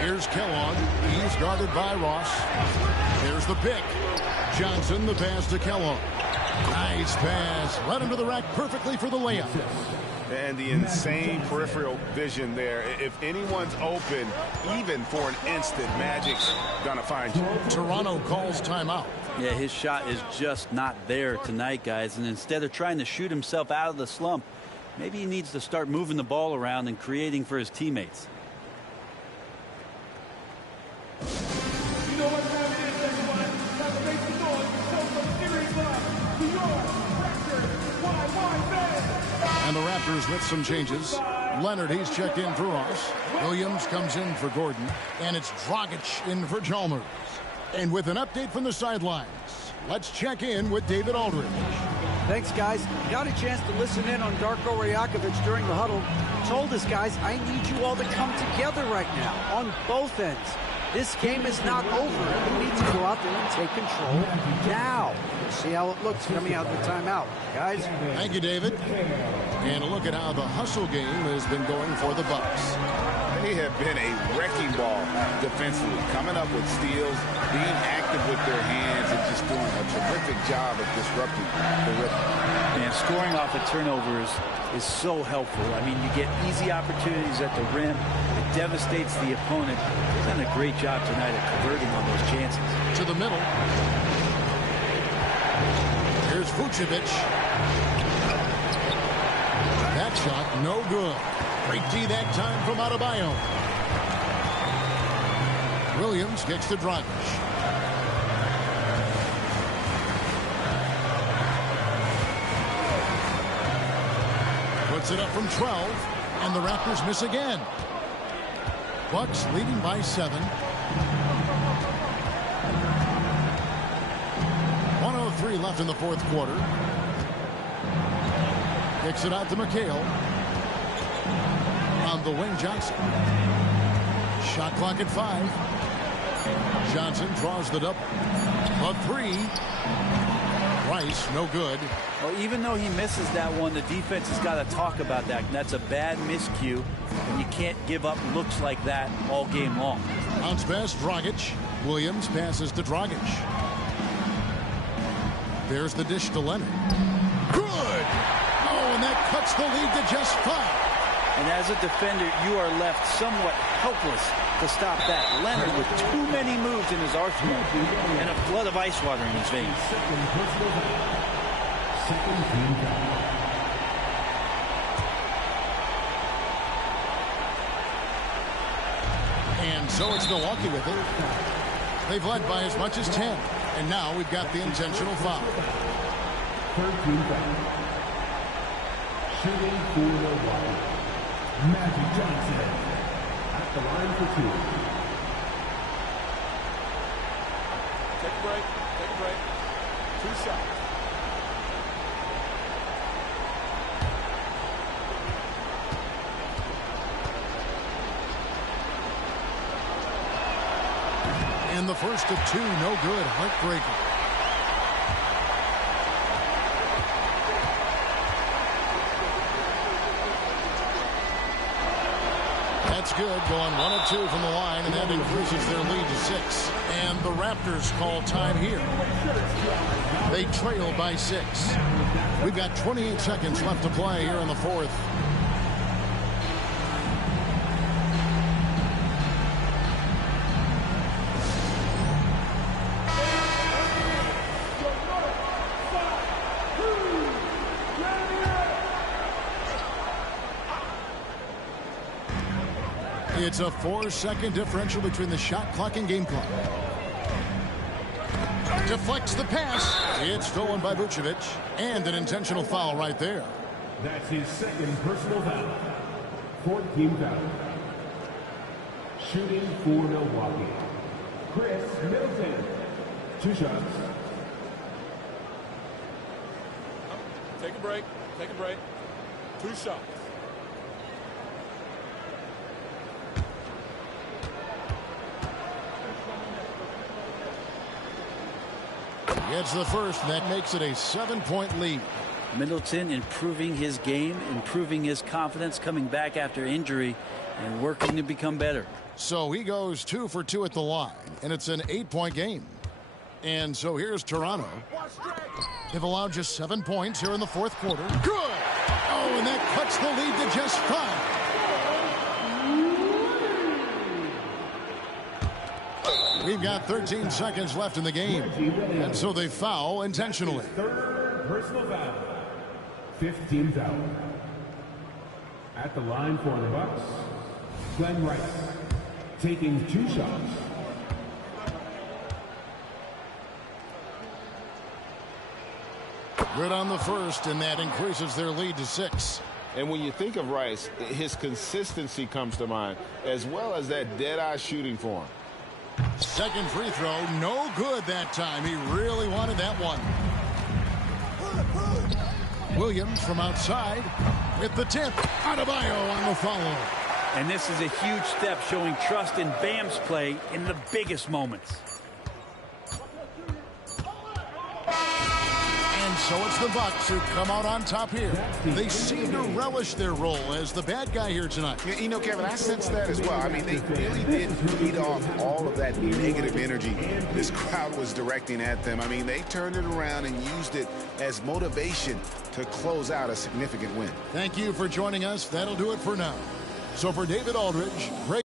Here's Kellogg. He's guarded by Ross. Here's the pick. Johnson, the pass to Kellogg. Nice pass. Right into the rack perfectly for the layup. And the insane peripheral vision there. If anyone's open, even for an instant, Magic's gonna find you. Toronto calls timeout. Yeah, his shot is just not there tonight, guys. And instead of trying to shoot himself out of the slump, maybe he needs to start moving the ball around and creating for his teammates. You know what time it is, everyone? Time to make the noise for the series of New York Raptors. And the Raptors with some changes. Leonard, he's checked in for Ross. Williams comes in for Gordon. And it's Dragic in for Chalmers. And with an update from the sidelines, let's check in with David Aldridge. Thanks, guys. Got a chance to listen in on Darko Rajakovic during the huddle. Told us, guys, I need you all to come together right now on both ends. This game is not over. We need to go out there and take control now. We'll see how it looks coming out of the timeout. Guys? Thank you, David. And a look at how the hustle game has been going for the Bucks. They have been a wrecking ball defensively, coming up with steals, being active with their hands, and just doing a terrific job of disrupting the rhythm. And scoring off of turnovers is so helpful. I mean, you get easy opportunities at the rim. It devastates the opponent. They've done a great job tonight at converting on those chances. To the middle. Here's Vucevic. That shot, no good. Great D that time from Adebayo. Williams kicks to Dragic. Puts it up from 12, and the Raptors miss again. Bucks leading by 7. 1:03 left in the 4th quarter. Kicks it out to McHale. On the wing, Johnson. Shot clock at 5. Johnson draws the double. A 3. Rice, no good. Well, even though he misses that one, the defense has got to talk about that. And that's a bad miscue, and you can't give up looks like that all game long. Bounce pass, Dragic. Williams passes to Dragic. There's the dish to Leonard. Good! Oh, and that cuts the lead to just 5. And as a defender, you are left somewhat helpless to stop that. Leonard with too many moves in his arsenal and a flood of ice water in his veins. And so it's Milwaukee with it. They've led by as much as 10. And now we've got the intentional foul. 13 foul. Shooting for the Rockets. Magic Johnson at the line for 2. Take a break. Take a break. 2 shots. And the first of 2, no good. Heartbreaker. That's good. Going 1 of 2 from the line, and that increases their lead to 6. And the Raptors call time here. They trail by 6. We've got 28 seconds left to play here in the 4th. It's a 4-second differential between the shot clock and game clock. Deflects the pass. It's stolen by Vucevic. And an intentional foul right there. That's his second personal foul. 14th foul. Shooting for Milwaukee. Chris Middleton. 2 shots. Take a break. Take a break. 2 shots. Gets the first, and that makes it a 7-point lead. Middleton improving his game, improving his confidence, coming back after injury, and working to become better. So he goes 2 for 2 at the line, and it's an 8-point game. And so here's Toronto. They've allowed just 7 points here in the 4th quarter. Good! Oh, and that cuts the lead to just 5. We've got 13 seconds left in the game. And so they foul intentionally. Third personal foul. 15th foul. At the line for the Bucks, Glenn Rice taking 2 shots. Good on the first, and that increases their lead to 6. And when you think of Rice, his consistency comes to mind, as well as that dead-eye shooting form. Second free throw, no good that time. He really wanted that one. Williams from outside with the tip. Adebayo on the follow. And this is a huge step showing trust in Bam's play in the biggest moments. And so it's the Bucks who come out on top here. They seem to relish their role as the bad guy here tonight. You know, Kevin, I sense that as well. I mean, they really did feed off all of that negative energy this crowd was directing at them. I mean, they turned it around and used it as motivation to close out a significant win. Thank you for joining us. That'll do it for now. So for David Aldridge, great.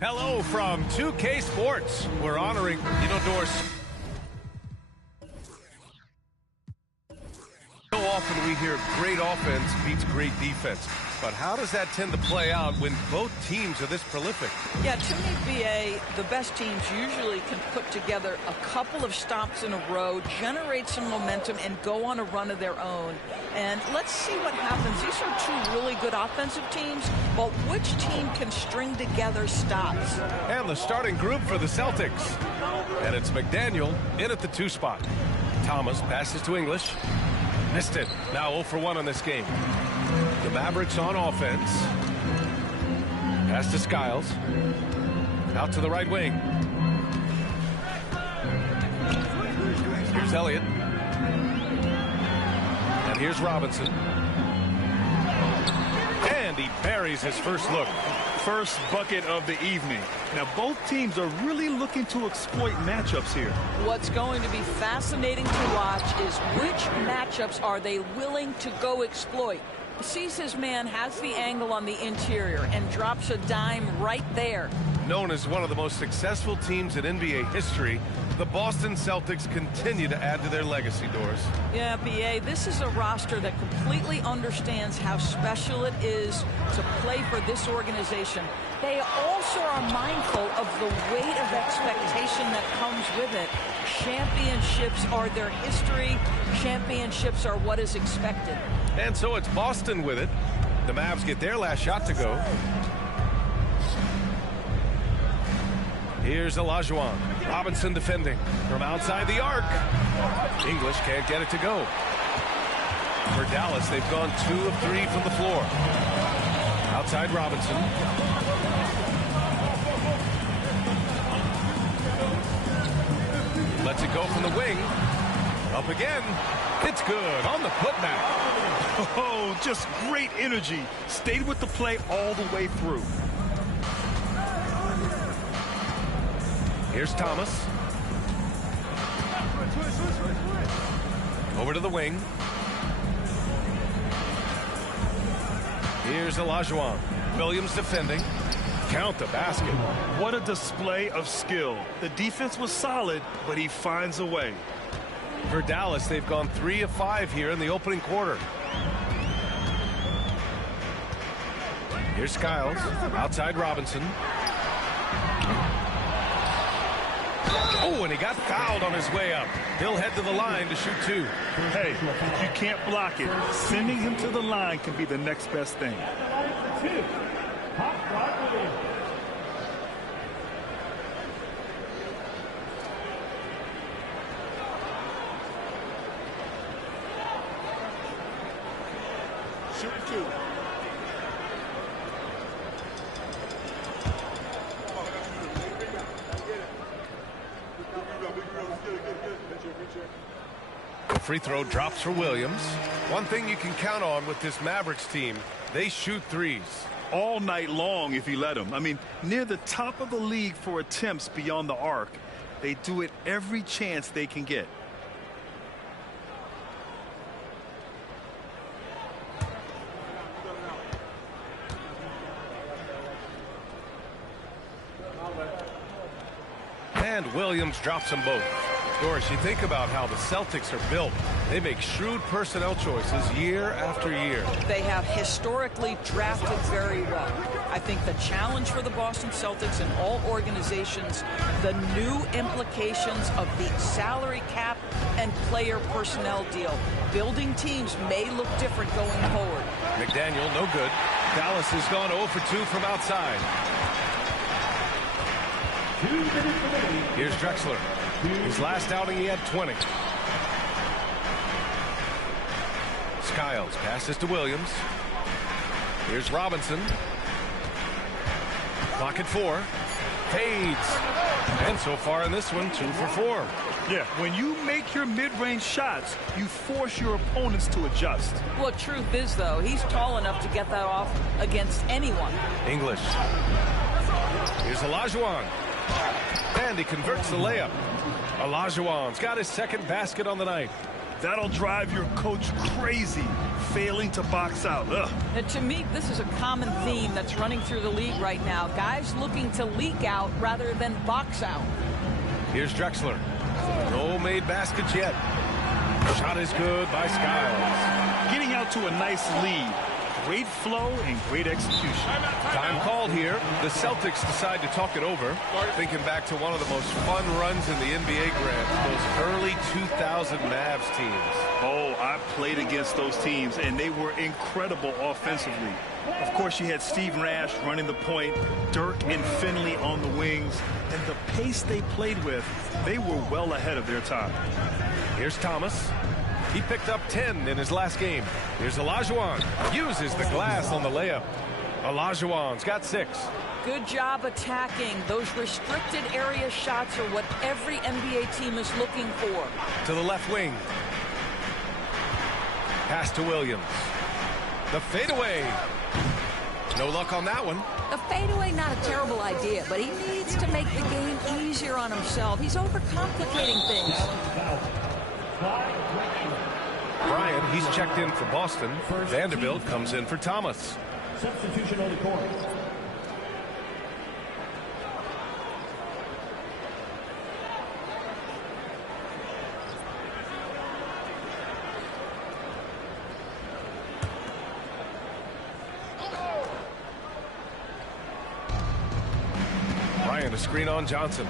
Hello from 2K Sports. We're honoring, Doris. So often we hear great offense beats great defense. But how does that tend to play out when both teams are this prolific? Yeah, to me, BA, the best teams usually can put together a couple of stops in a row, generate some momentum, and go on a run of their own. And let's see what happens. These are 2 really good offensive teams, but which team can string together stops? And the starting group for the Celtics. And it's McDaniel in at the 2 spot. Thomas passes to English. Missed it. Now 0 for 1 on this game. The Mavericks on offense. Pass to Skiles. Out to the right wing. Here's Elliott. And here's Robinson. And he buries his first look. First bucket of the evening. Now, both teams are really looking to exploit matchups here. What's going to be fascinating to watch is which matchups are they willing to go exploit. Sees his man, has the angle on the interior, and drops a dime right there. Known as one of the most successful teams in NBA history, the Boston Celtics continue to add to their legacy, Doris. Yeah, B.A., this is a roster that completely understands how special it is to play for this organization. They also are mindful of the weight of expectation that comes with it. Championships are their history. Championships are what is expected. And so it's Boston with it. The Mavs get their last shot to go. Here's Olajuwon. Robinson defending from outside the arc. English can't get it to go. For Dallas, they've gone 2 of 3 from the floor. Outside Robinson. Lets it go from the wing. Up again. It's good on the putback. Oh, just great energy. Stayed with the play all the way through. Here's Thomas. Over to the wing. Here's Olajuwon. Williams defending. Count the basket. What a display of skill. The defense was solid, but he finds a way. For Dallas, they've gone 3 of 5 here in the opening quarter. Here's Skiles. Outside Robinson. Oh, and he got fouled on his way up. He'll head to the line to shoot 2. Hey, if you can't block it, sending him to the line can be the next best thing. Shoot 2. The free throw drops for Williams. One thing you can count on with this Mavericks team, they shoot threes. All night long if you let them. I mean, near the top of the league for attempts beyond the arc. They do it every chance they can get. And Williams drops them both. Doris, you think about how the Celtics are built. They make shrewd personnel choices year after year. They have historically drafted very well. I think the challenge for the Boston Celtics and all organizations, the new implications of the salary cap and player personnel deal. Building teams may look different going forward. McDaniel, no good. Dallas has gone 0 for 2 from outside. Here's Drexler. His last outing, he had 20. Skiles passes to Williams. Here's Robinson. Clock at 4. Fades. And so far in this one, 2 for 4. Yeah, when you make your mid-range shots, you force your opponents to adjust. Well, truth is, though, he's tall enough to get that off against anyone. English. Here's Olajuwon. And he converts the layup. Olajuwon's got his second basket on the night. That'll drive your coach crazy, failing to box out. Ugh. And to me, this is a common theme that's running through the league right now. Guys looking to leak out rather than box out. Here's Drexler. No made baskets yet. Shot is good by Skiles. Getting out to a nice lead. Great flow and great execution. Time called here. The Celtics decide to talk it over. Thinking back to one of the most fun runs in the NBA, Grant, those early 2000 Mavs teams. Oh, I played against those teams, and they were incredible offensively. Of course, you had Steve Nash running the point, Dirk and Finley on the wings, and the pace they played with, they were well ahead of their time. Here's Thomas. He picked up 10 in his last game. Here's Olajuwon. Uses the glass on the layup. Olajuwon's got 6. Good job attacking. Those restricted area shots are what every NBA team is looking for. To the left wing. Pass to Williams. The fadeaway. No luck on that one. A fadeaway, not a terrible idea, but he needs to make the game easier on himself. He's overcomplicating things. Bryant, he's checked in for Boston. Vanderbilt comes in for Thomas. Substitution on the court. Bryant, a screen on Johnson.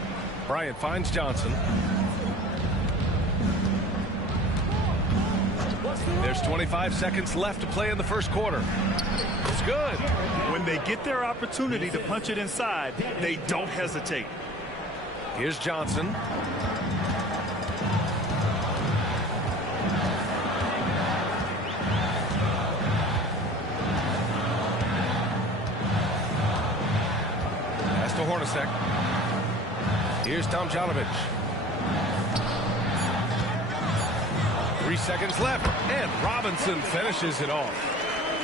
Bryant finds Johnson. There's 25 seconds left to play in the first quarter. It's good. When they get their opportunity to punch it inside, they don't hesitate. Here's Johnson. Pass to Hornacek. Here's Tomjanovich. 3 seconds left, and Robinson finishes it off.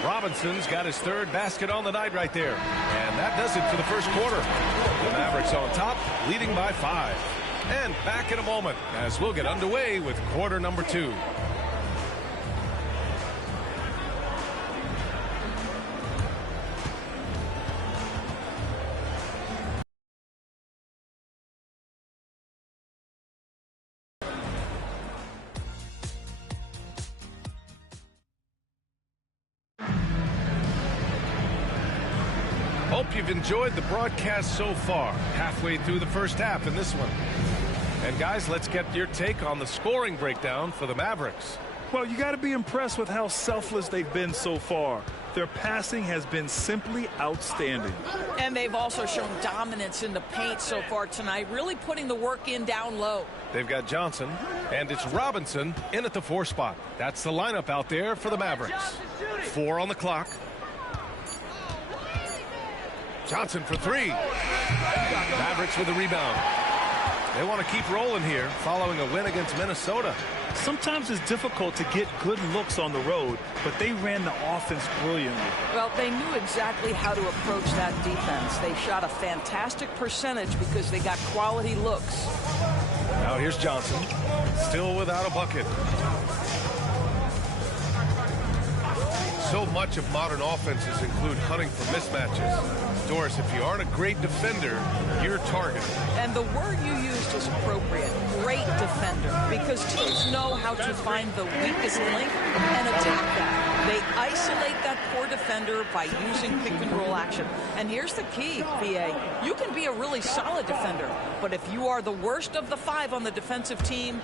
Robinson's got his 3rd basket on the night right there. And that does it for the first quarter. The Mavericks on top, leading by 5. And back in a moment as we'll get underway with quarter number 2. Hope you've enjoyed the broadcast so far. Halfway through the first half in this one. And guys, let's get your take on the scoring breakdown for the Mavericks. Well, you got to be impressed with how selfless they've been so far. Their passing has been simply outstanding. And they've also shown dominance in the paint so far tonight, really putting the work in down low. They've got Johnson, and it's Robinson in at the 4 spot. That's the lineup out there for the Mavericks. 4 on the clock. Johnson for 3. Mavericks with a rebound. They want to keep rolling here following a win against Minnesota. Sometimes it's difficult to get good looks on the road, but they ran the offense brilliantly. Well, they knew exactly how to approach that defense. They shot a fantastic percentage because they got quality looks. Now here's Johnson, still without a bucket. So much of modern offenses include hunting for mismatches. Doris, if you aren't a great defender, you're targeted. And the word you used is appropriate. Great defender. Because teams know how to find the weakest link and attack that. They isolate that poor defender by using pick and roll action. And here's the key, VA. You can be a really solid defender, but if you are the worst of the 5 on the defensive team,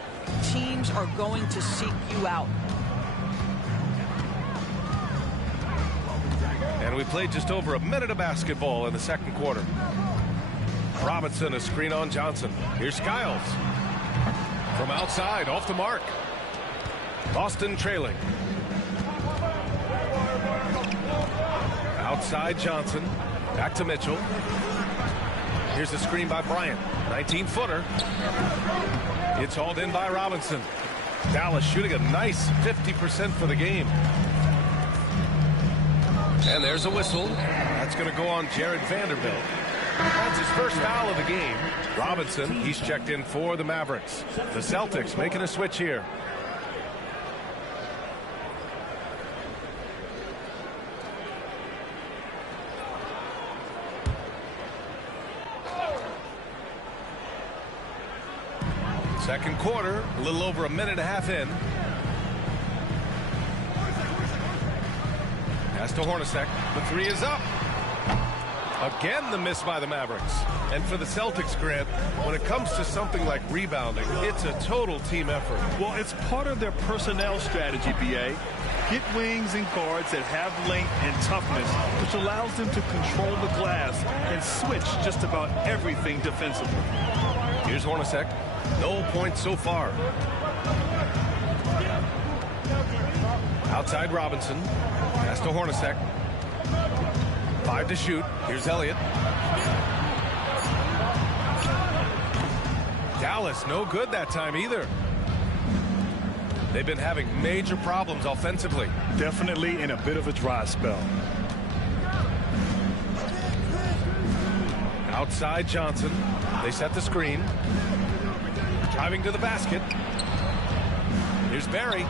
teams are going to seek you out. And we played just over a minute of basketball in the second quarter. Robinson, a screen on Johnson. Here's Skiles. From outside, off the mark. Boston trailing. Outside Johnson. Back to Mitchell. Here's the screen by Bryant. 19-footer. It's hauled in by Robinson. Dallas shooting a nice 50% for the game. And there's a whistle. That's going to go on Jared Vanderbilt. That's his first foul of the game. Robinson, he's checked in for the Mavericks. The Celtics making a switch here. Second quarter, a little over a minute and a half in. Pass to Hornacek. The 3 is up. Again, the miss by the Mavericks. And for the Celtics, Grant, when it comes to something like rebounding, it's a total team effort. Well, it's part of their personnel strategy, BA. Get wings and guards that have length and toughness, which allows them to control the glass and switch just about everything defensively. Here's Hornacek. No points so far. Outside Robinson. Pass to Hornacek. 5 to shoot. Here's Elliott. Dallas, no good that time either. They've been having major problems offensively. Definitely in a bit of a dry spell. Outside Johnson. They set the screen. Driving to the basket. Here's Barry.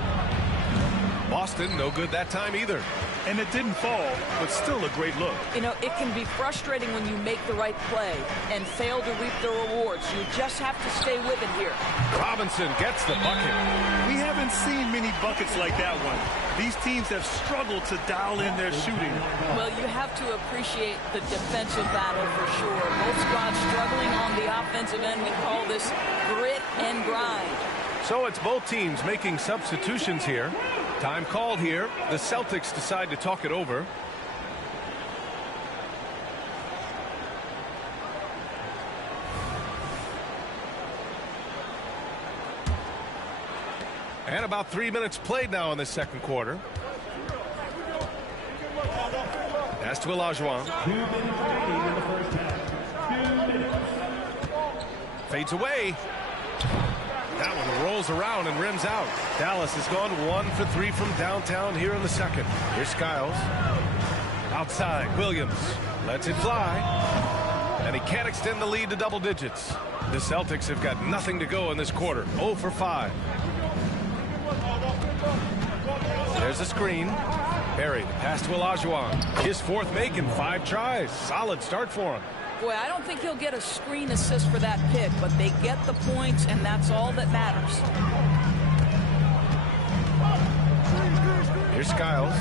Boston, no good that time either. And it didn't fall, but still a great look. You know, it can be frustrating when you make the right play and fail to reap the rewards. You just have to stay with it here. Robinson gets the bucket. We haven't seen many buckets like that one. These teams have struggled to dial in their shooting. Well, you have to appreciate the defensive battle for sure. Both squads struggling on the offensive end. We call this grit and grind. So it's both teams making substitutions here. Time called here. The Celtics decide to talk it over. And about 3 minutes played now in the second quarter. Pass to Olajuwon. Fades away. That one rolls around and rims out. Dallas has gone 1 for 3 from downtown here in the second. Here's Skiles. Outside, Williams lets it fly. And he can't extend the lead to double digits. The Celtics have got nothing to go in this quarter. 0 for 5. There's a screen. Barry, the pass to Olajuwon. His fourth make in 5 tries. Solid start for him. Boy, I don't think he'll get a screen assist for that pick, but they get the points, and that's all that matters. Here's Skiles.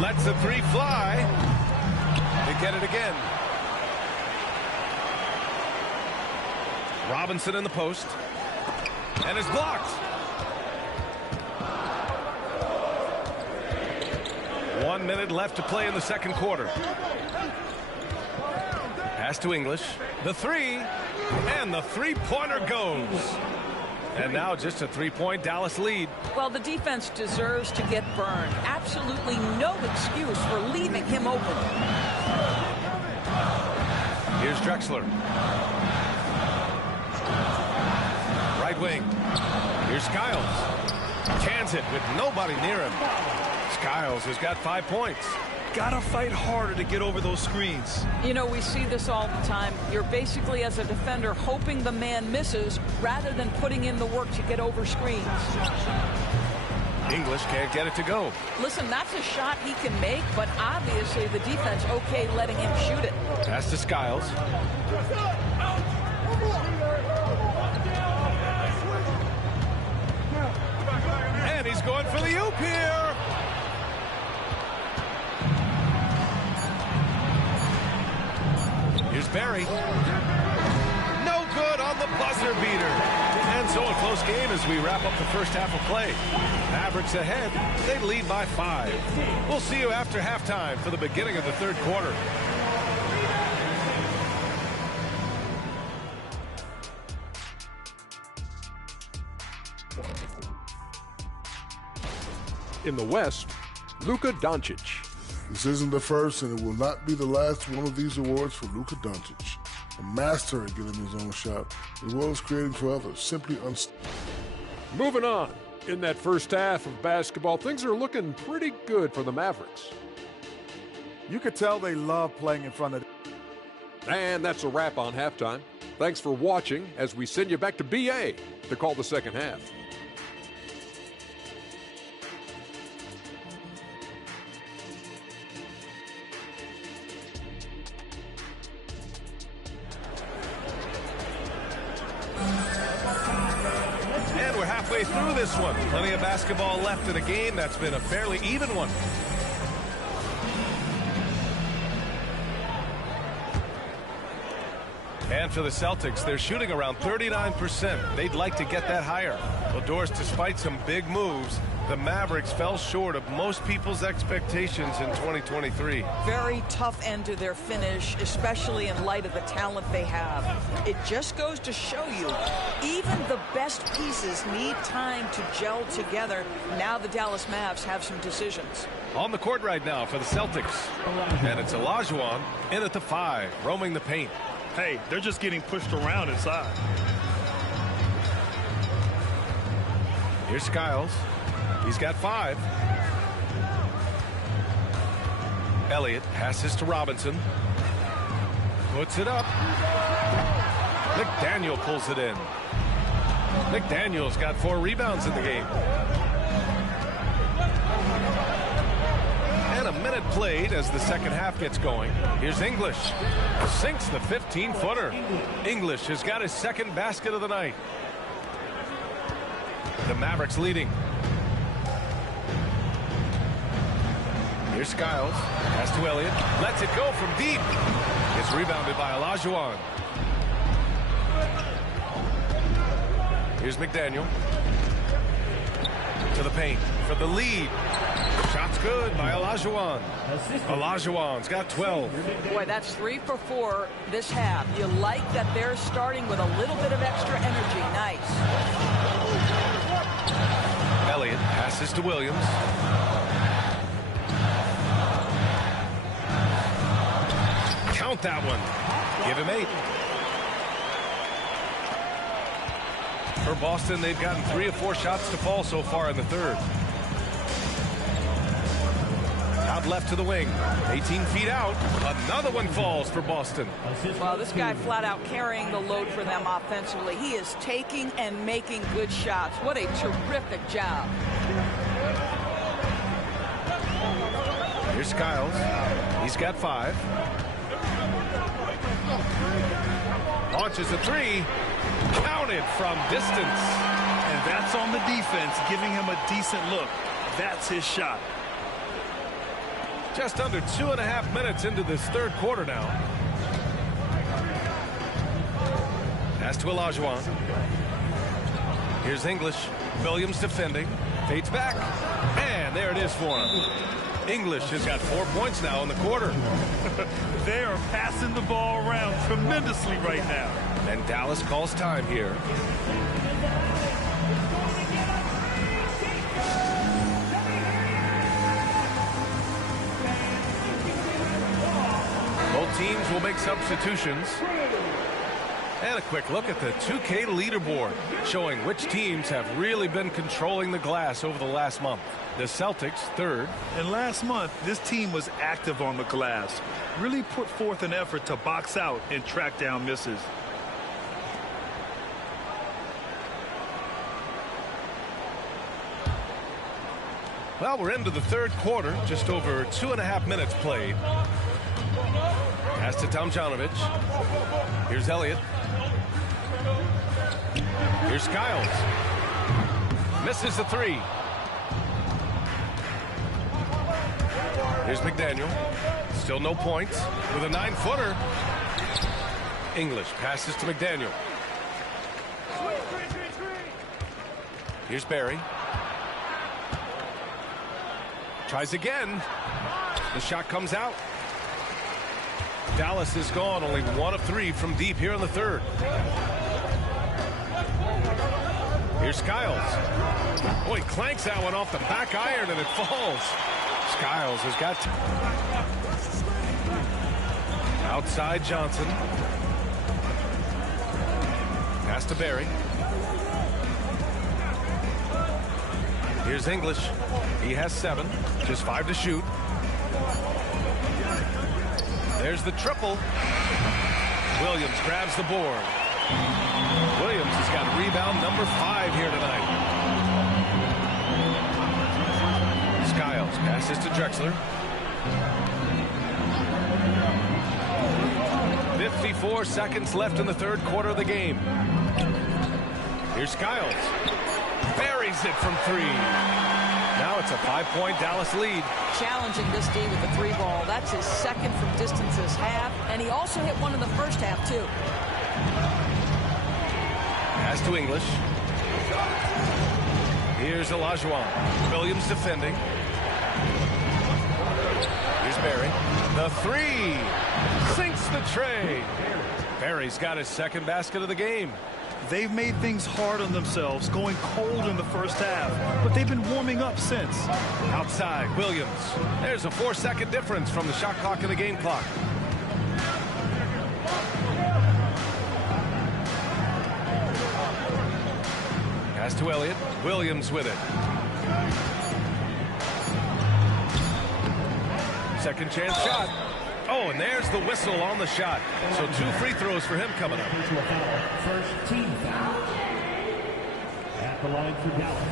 Lets the 3 fly. They get it again. Robinson in the post. And is blocked. 1 minute left to play in the second quarter. Pass to English. The 3. And the three-pointer goes. And now just a 3-point Dallas lead. Well, the defense deserves to get burned. Absolutely no excuse for leaving him open. Here's Drexler. Right wing. Here's Skiles. Cans it with nobody near him. Skiles has got 5 points. Gotta fight harder to get over those screens. You know, we see this all the time. You're basically, as a defender, hoping the man misses rather than putting in the work to get over screens. English can't get it to go. Listen, that's a shot he can make, but obviously the defense okay letting him shoot it. Pass to Skiles. And he's going for the oop here. Here's Barry. No good on the buzzer beater. And so a close game as we wrap up the first half of play. Mavericks ahead. They lead by 5. We'll see you after halftime for the beginning of the third quarter. In the West, Luka Doncic. This isn't the first, and it will not be the last one of these awards for Luka Doncic. A master at getting his own shot, as well as creating for others. Simply Moving on. In that first half of basketball, things are looking pretty good for the Mavericks. You could tell they love playing in front of. And that's a wrap on halftime. Thanks for watching as we send you back to BA to call the second half. Halfway through this one. Plenty of basketball left in a game that's been a fairly even one. And for the Celtics, they're shooting around 39%. They'd like to get that higher. Well, Doris, despite some big moves, the Mavericks fell short of most people's expectations in 2023. Very tough end to their finish, especially in light of the talent they have. It just goes to show you, even the best pieces need time to gel together. Now the Dallas Mavs have some decisions. On the court right now for the Celtics. And it's Olajuwon in at the 5, roaming the paint. Hey, they're just getting pushed around inside. Here's Skiles. He's got 5. Elliott passes to Robinson. Puts it up. McDaniel pulls it in. McDaniel's got 4 rebounds in the game. And a minute played as the second half gets going. Here's English. Sinks the 15-footer. English has got his second basket of the night. The Mavericks leading. Here's Skiles. Pass to Elliott. Lets it go from deep. It's rebounded by Olajuwon. Here's McDaniel. To the paint for the lead. Shot's good by Olajuwon. Olajuwon's got 12. Boy, that's 3 for 4 this half. You like that they're starting with a little bit of extra energy. Nice. Elliott passes to Williams. Count that one. Give him 8. For Boston, they've gotten 3 of 4 shots to fall so far in the third. Out left to the wing. 18 feet out. Another one falls for Boston. Well, this guy flat out carrying the load for them offensively. He is taking and making good shots. What a terrific job. Here's Skiles. He's got 5. Launches a 3. Counted from distance. And that's on the defense, giving him a decent look. That's his shot. Just under 2.5 minutes into this third quarter now. Pass to Olajuwon. Here's English. Williams defending. Fades back. And there it is for him. English has got 4 points now in the quarter. They are passing the ball around tremendously right now. And Dallas calls time here. Both teams will make substitutions. And a quick look at the 2K leaderboard, showing which teams have really been controlling the glass over the last month. The Celtics, 3rd. And last month, this team was active on the glass. Really put forth an effort to box out and track down misses. Well, we're into the third quarter, just over 2.5 minutes played. Pass to Tomjanovich. Here's Elliott. Here's Skiles. Misses the 3. Here's McDaniel. Still no points with a 9-footer. English passes to McDaniel. Here's Barry. Tries again. The shot comes out. Dallas is gone, only 1 of 3 from deep here in the third. Here's Skiles. Oh, he clanks that one off the back iron and it falls. Skiles has got outside Johnson. Pass to Barry. Here's English. He has 7, just 5 to shoot. There's the triple. Williams grabs the board. Williams has got rebound number 5 here tonight. Skiles passes to Drexler. 54 seconds left in the third quarter of the game. Here's Skiles. Buries it from 3. Now it's a 5-point Dallas lead. Challenging this D with the 3 ball. That's his second from distance this half. And he also hit one in the first half, too. Pass to English. Here's Olajuwon. Williams defending. Here's Barry. The three. Sinks the tray. Barry's got his second basket of the game. They've made things hard on themselves, going cold in the first half, but they've been warming up since. Outside, Williams. There's a 4-second difference from the shot clock and the game clock. Pass to Elliott. Williams with it. Second chance shot. Oh, and there's the whistle on the shot. So 2 free throws for him coming up. First team foul. At the line for Dallas.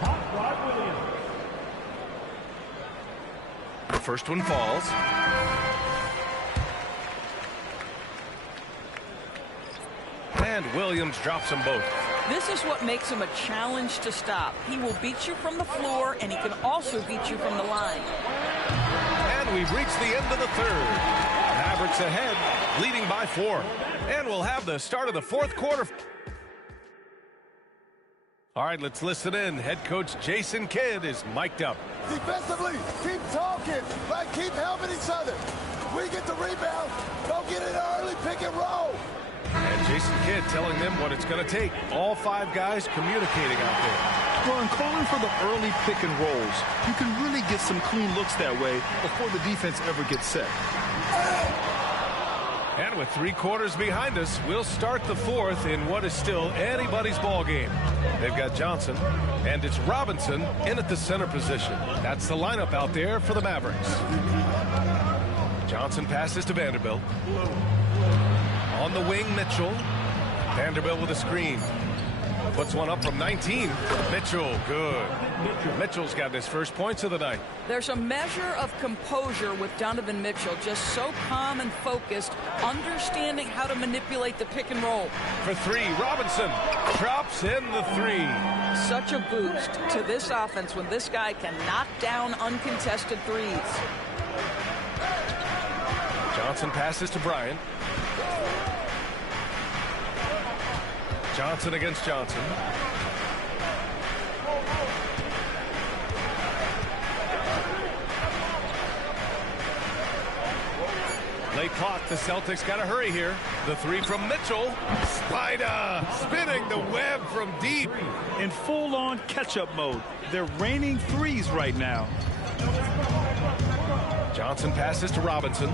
Hot Rod Williams. The first one falls. And Williams drops them both. This is what makes him a challenge to stop. He will beat you from the floor, and he can also beat you from the line. And we've reached the end of the third. Mavericks ahead, leading by 4. And we'll have the start of the fourth quarter. All right, let's listen in. Head coach Jason Kidd is mic'd up. Defensively, keep talking. Like, keep helping each other. We get the rebound. Don't get in early pick and roll. And Jason Kidd telling them what it's going to take. All 5 guys communicating out there. Well, in calling for the early pick and rolls, you can really get some clean looks that way before the defense ever gets set. And with 3 quarters behind us, we'll start the fourth in what is still anybody's ball game. They've got Johnson, and it's Robinson in at the center position. That's the lineup out there for the Mavericks. Johnson passes to Vanderbilt. On the wing, Mitchell. Vanderbilt with a screen. Puts one up from 19. Mitchell, good. Mitchell's got his first points of the night. There's a measure of composure with Donovan Mitchell, just so calm and focused, understanding how to manipulate the pick and roll. For 3, Robinson drops in the 3. Such a boost to this offense when this guy can knock down uncontested threes. Johnson passes to Bryant. Johnson against Johnson. Late clock, the Celtics got to hurry here. The 3 from Mitchell. Spider spinning the web from deep. In full-on catch-up mode. They're raining threes right now. Johnson passes to Robinson.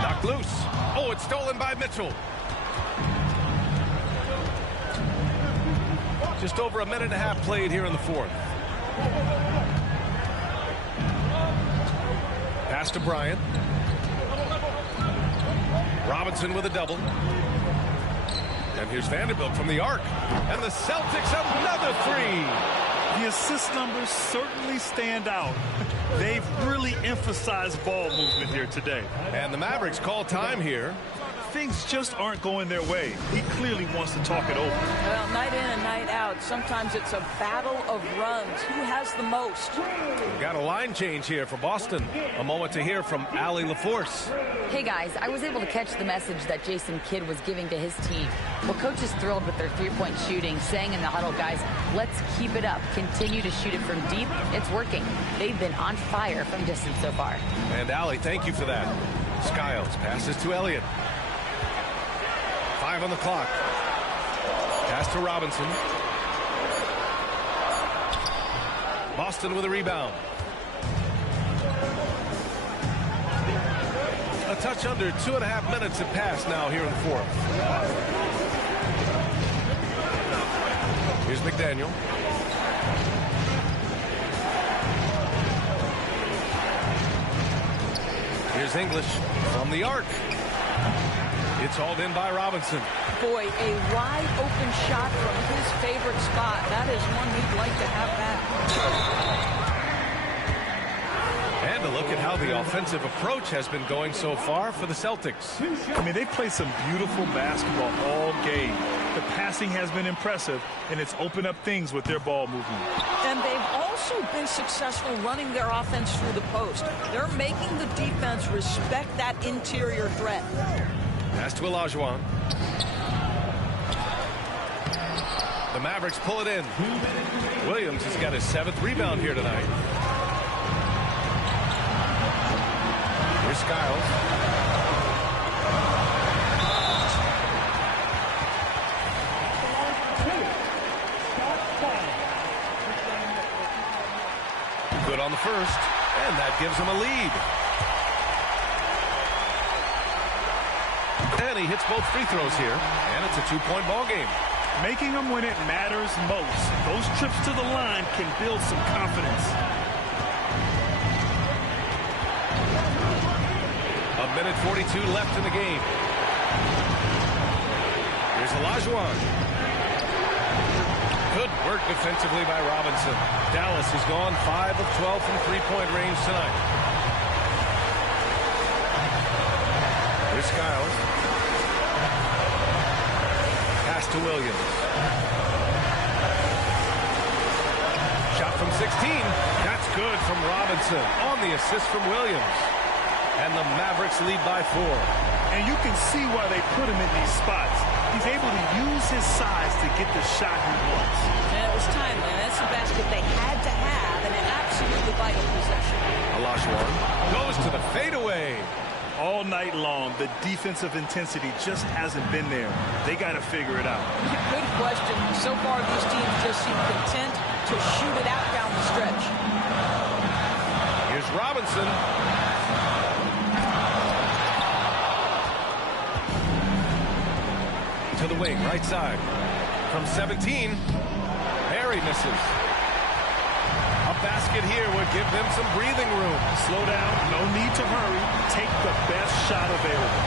Knocked loose. Oh, it's stolen by Mitchell. Just over a minute and a half played here in the fourth. Pass to Bryant. Robinson with a double. And here's Vanderbilt from the arc. And the Celtics another 3. The assist numbers certainly stand out. They've really emphasized ball movement here today. And the Mavericks call time here. Things just aren't going their way. He clearly wants to talk it over. Well, night in and night out, sometimes it's a battle of runs. Who has the most? We've got a line change here for Boston. A moment to hear from Allie LaForce. Hey guys, I was able to catch the message that Jason Kidd was giving to his team. Well, coach is thrilled with their 3-point shooting, saying in the huddle, guys, let's keep it up. Continue to shoot it from deep. It's working. They've been on fire from distance so far. And Allie, thank you for that. Skiles passes to Elliott. 5 on the clock. Pass to Robinson. Boston with a rebound. A touch under 2.5 minutes have passed now here in the fourth. Here's McDaniel. Here's English from the arc. It's hauled in by Robinson. Boy, a wide open shot from his favorite spot. That is one he'd like to have back. And a look at how the offensive approach has been going so far for the Celtics. I mean, they play some beautiful basketball all game. The passing has been impressive, and it's opened up things with their ball movement. And they've also been successful running their offense through the post. They're making the defense respect that interior threat. Pass to Olajuwon. The Mavericks pull it in. Williams has got his 7th rebound here tonight. Here's Skiles. Good on the first, and that gives him a lead. And he hits both free throws here, and it's a 2-point ball game. Making them when it matters most. Those trips to the line can build some confidence. A minute 42 left in the game. Here's Olajuwon. Good work defensively by Robinson. Dallas has gone 5 of 12 from three-point range tonight. Here's Skiles. Pass to Williams. Shot from 16. That's good from Robinson on the assist from Williams. And the Mavericks lead by 4. And you can see why they put him in these spots. He's able to use his size to get the shot he wants. And it was timely. And that's a basket they had to have, and an absolutely vital possession. Olajuwon goes to the fadeaway. All night long, the defensive intensity just hasn't been there. They got to figure it out. Good question. So far, these teams just seem content to shoot it out down the stretch. Here's Robinson. To the wing, right side. From 17, Harry misses. A basket here would give them some breathing room. Slow down, no need to hurry. Take the best shot available.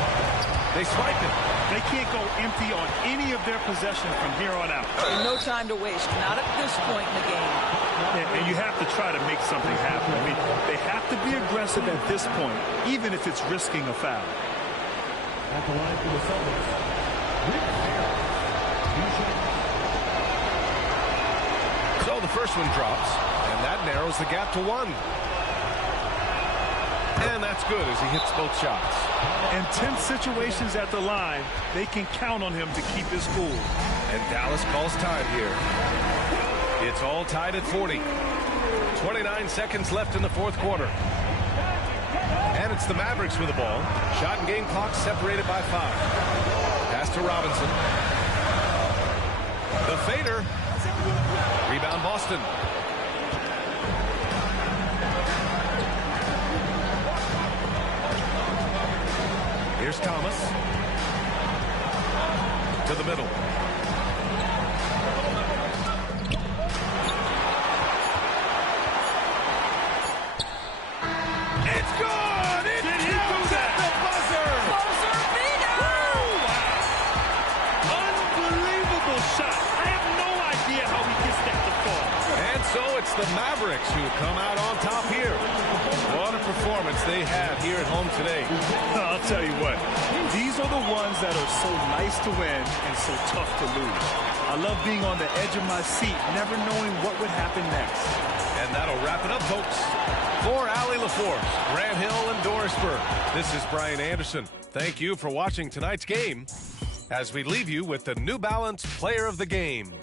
They swipe it. They can't go empty on any of their possessions from here on out. And no time to waste, not at this point in the game. And you have to try to make something happen. I mean, they have to be aggressive at this point, even if it's risking a foul. At the line for the Celtics. So the first one drops, and that narrows the gap to 1. And that's good as he hits both shots. In tense situations at the line, they can count on him to keep his cool. And Dallas calls time here. It's all tied at 40. 29 seconds left in the fourth quarter. And it's the Mavericks with the ball. Shot and game clock separated by 5. Pass to Robinson. The fader. Rebound Boston. Here's Thomas. To the middle. It's good! It counts at the buzzer! Buzzer beater! Wow! Unbelievable shot. I have no idea how he gets that to fall. And so it's the Mavericks who come out on top here. What a performance they had here at home today. I'll tell you what, these are the ones that are so nice to win and so tough to lose. I love being on the edge of my seat, never knowing what would happen next. And that'll wrap it up, folks. For Allie LaForce, Grant Hill, and Dorisburg, this is Brian Anderson. Thank you for watching tonight's game as we leave you with the New Balance Player of the Game.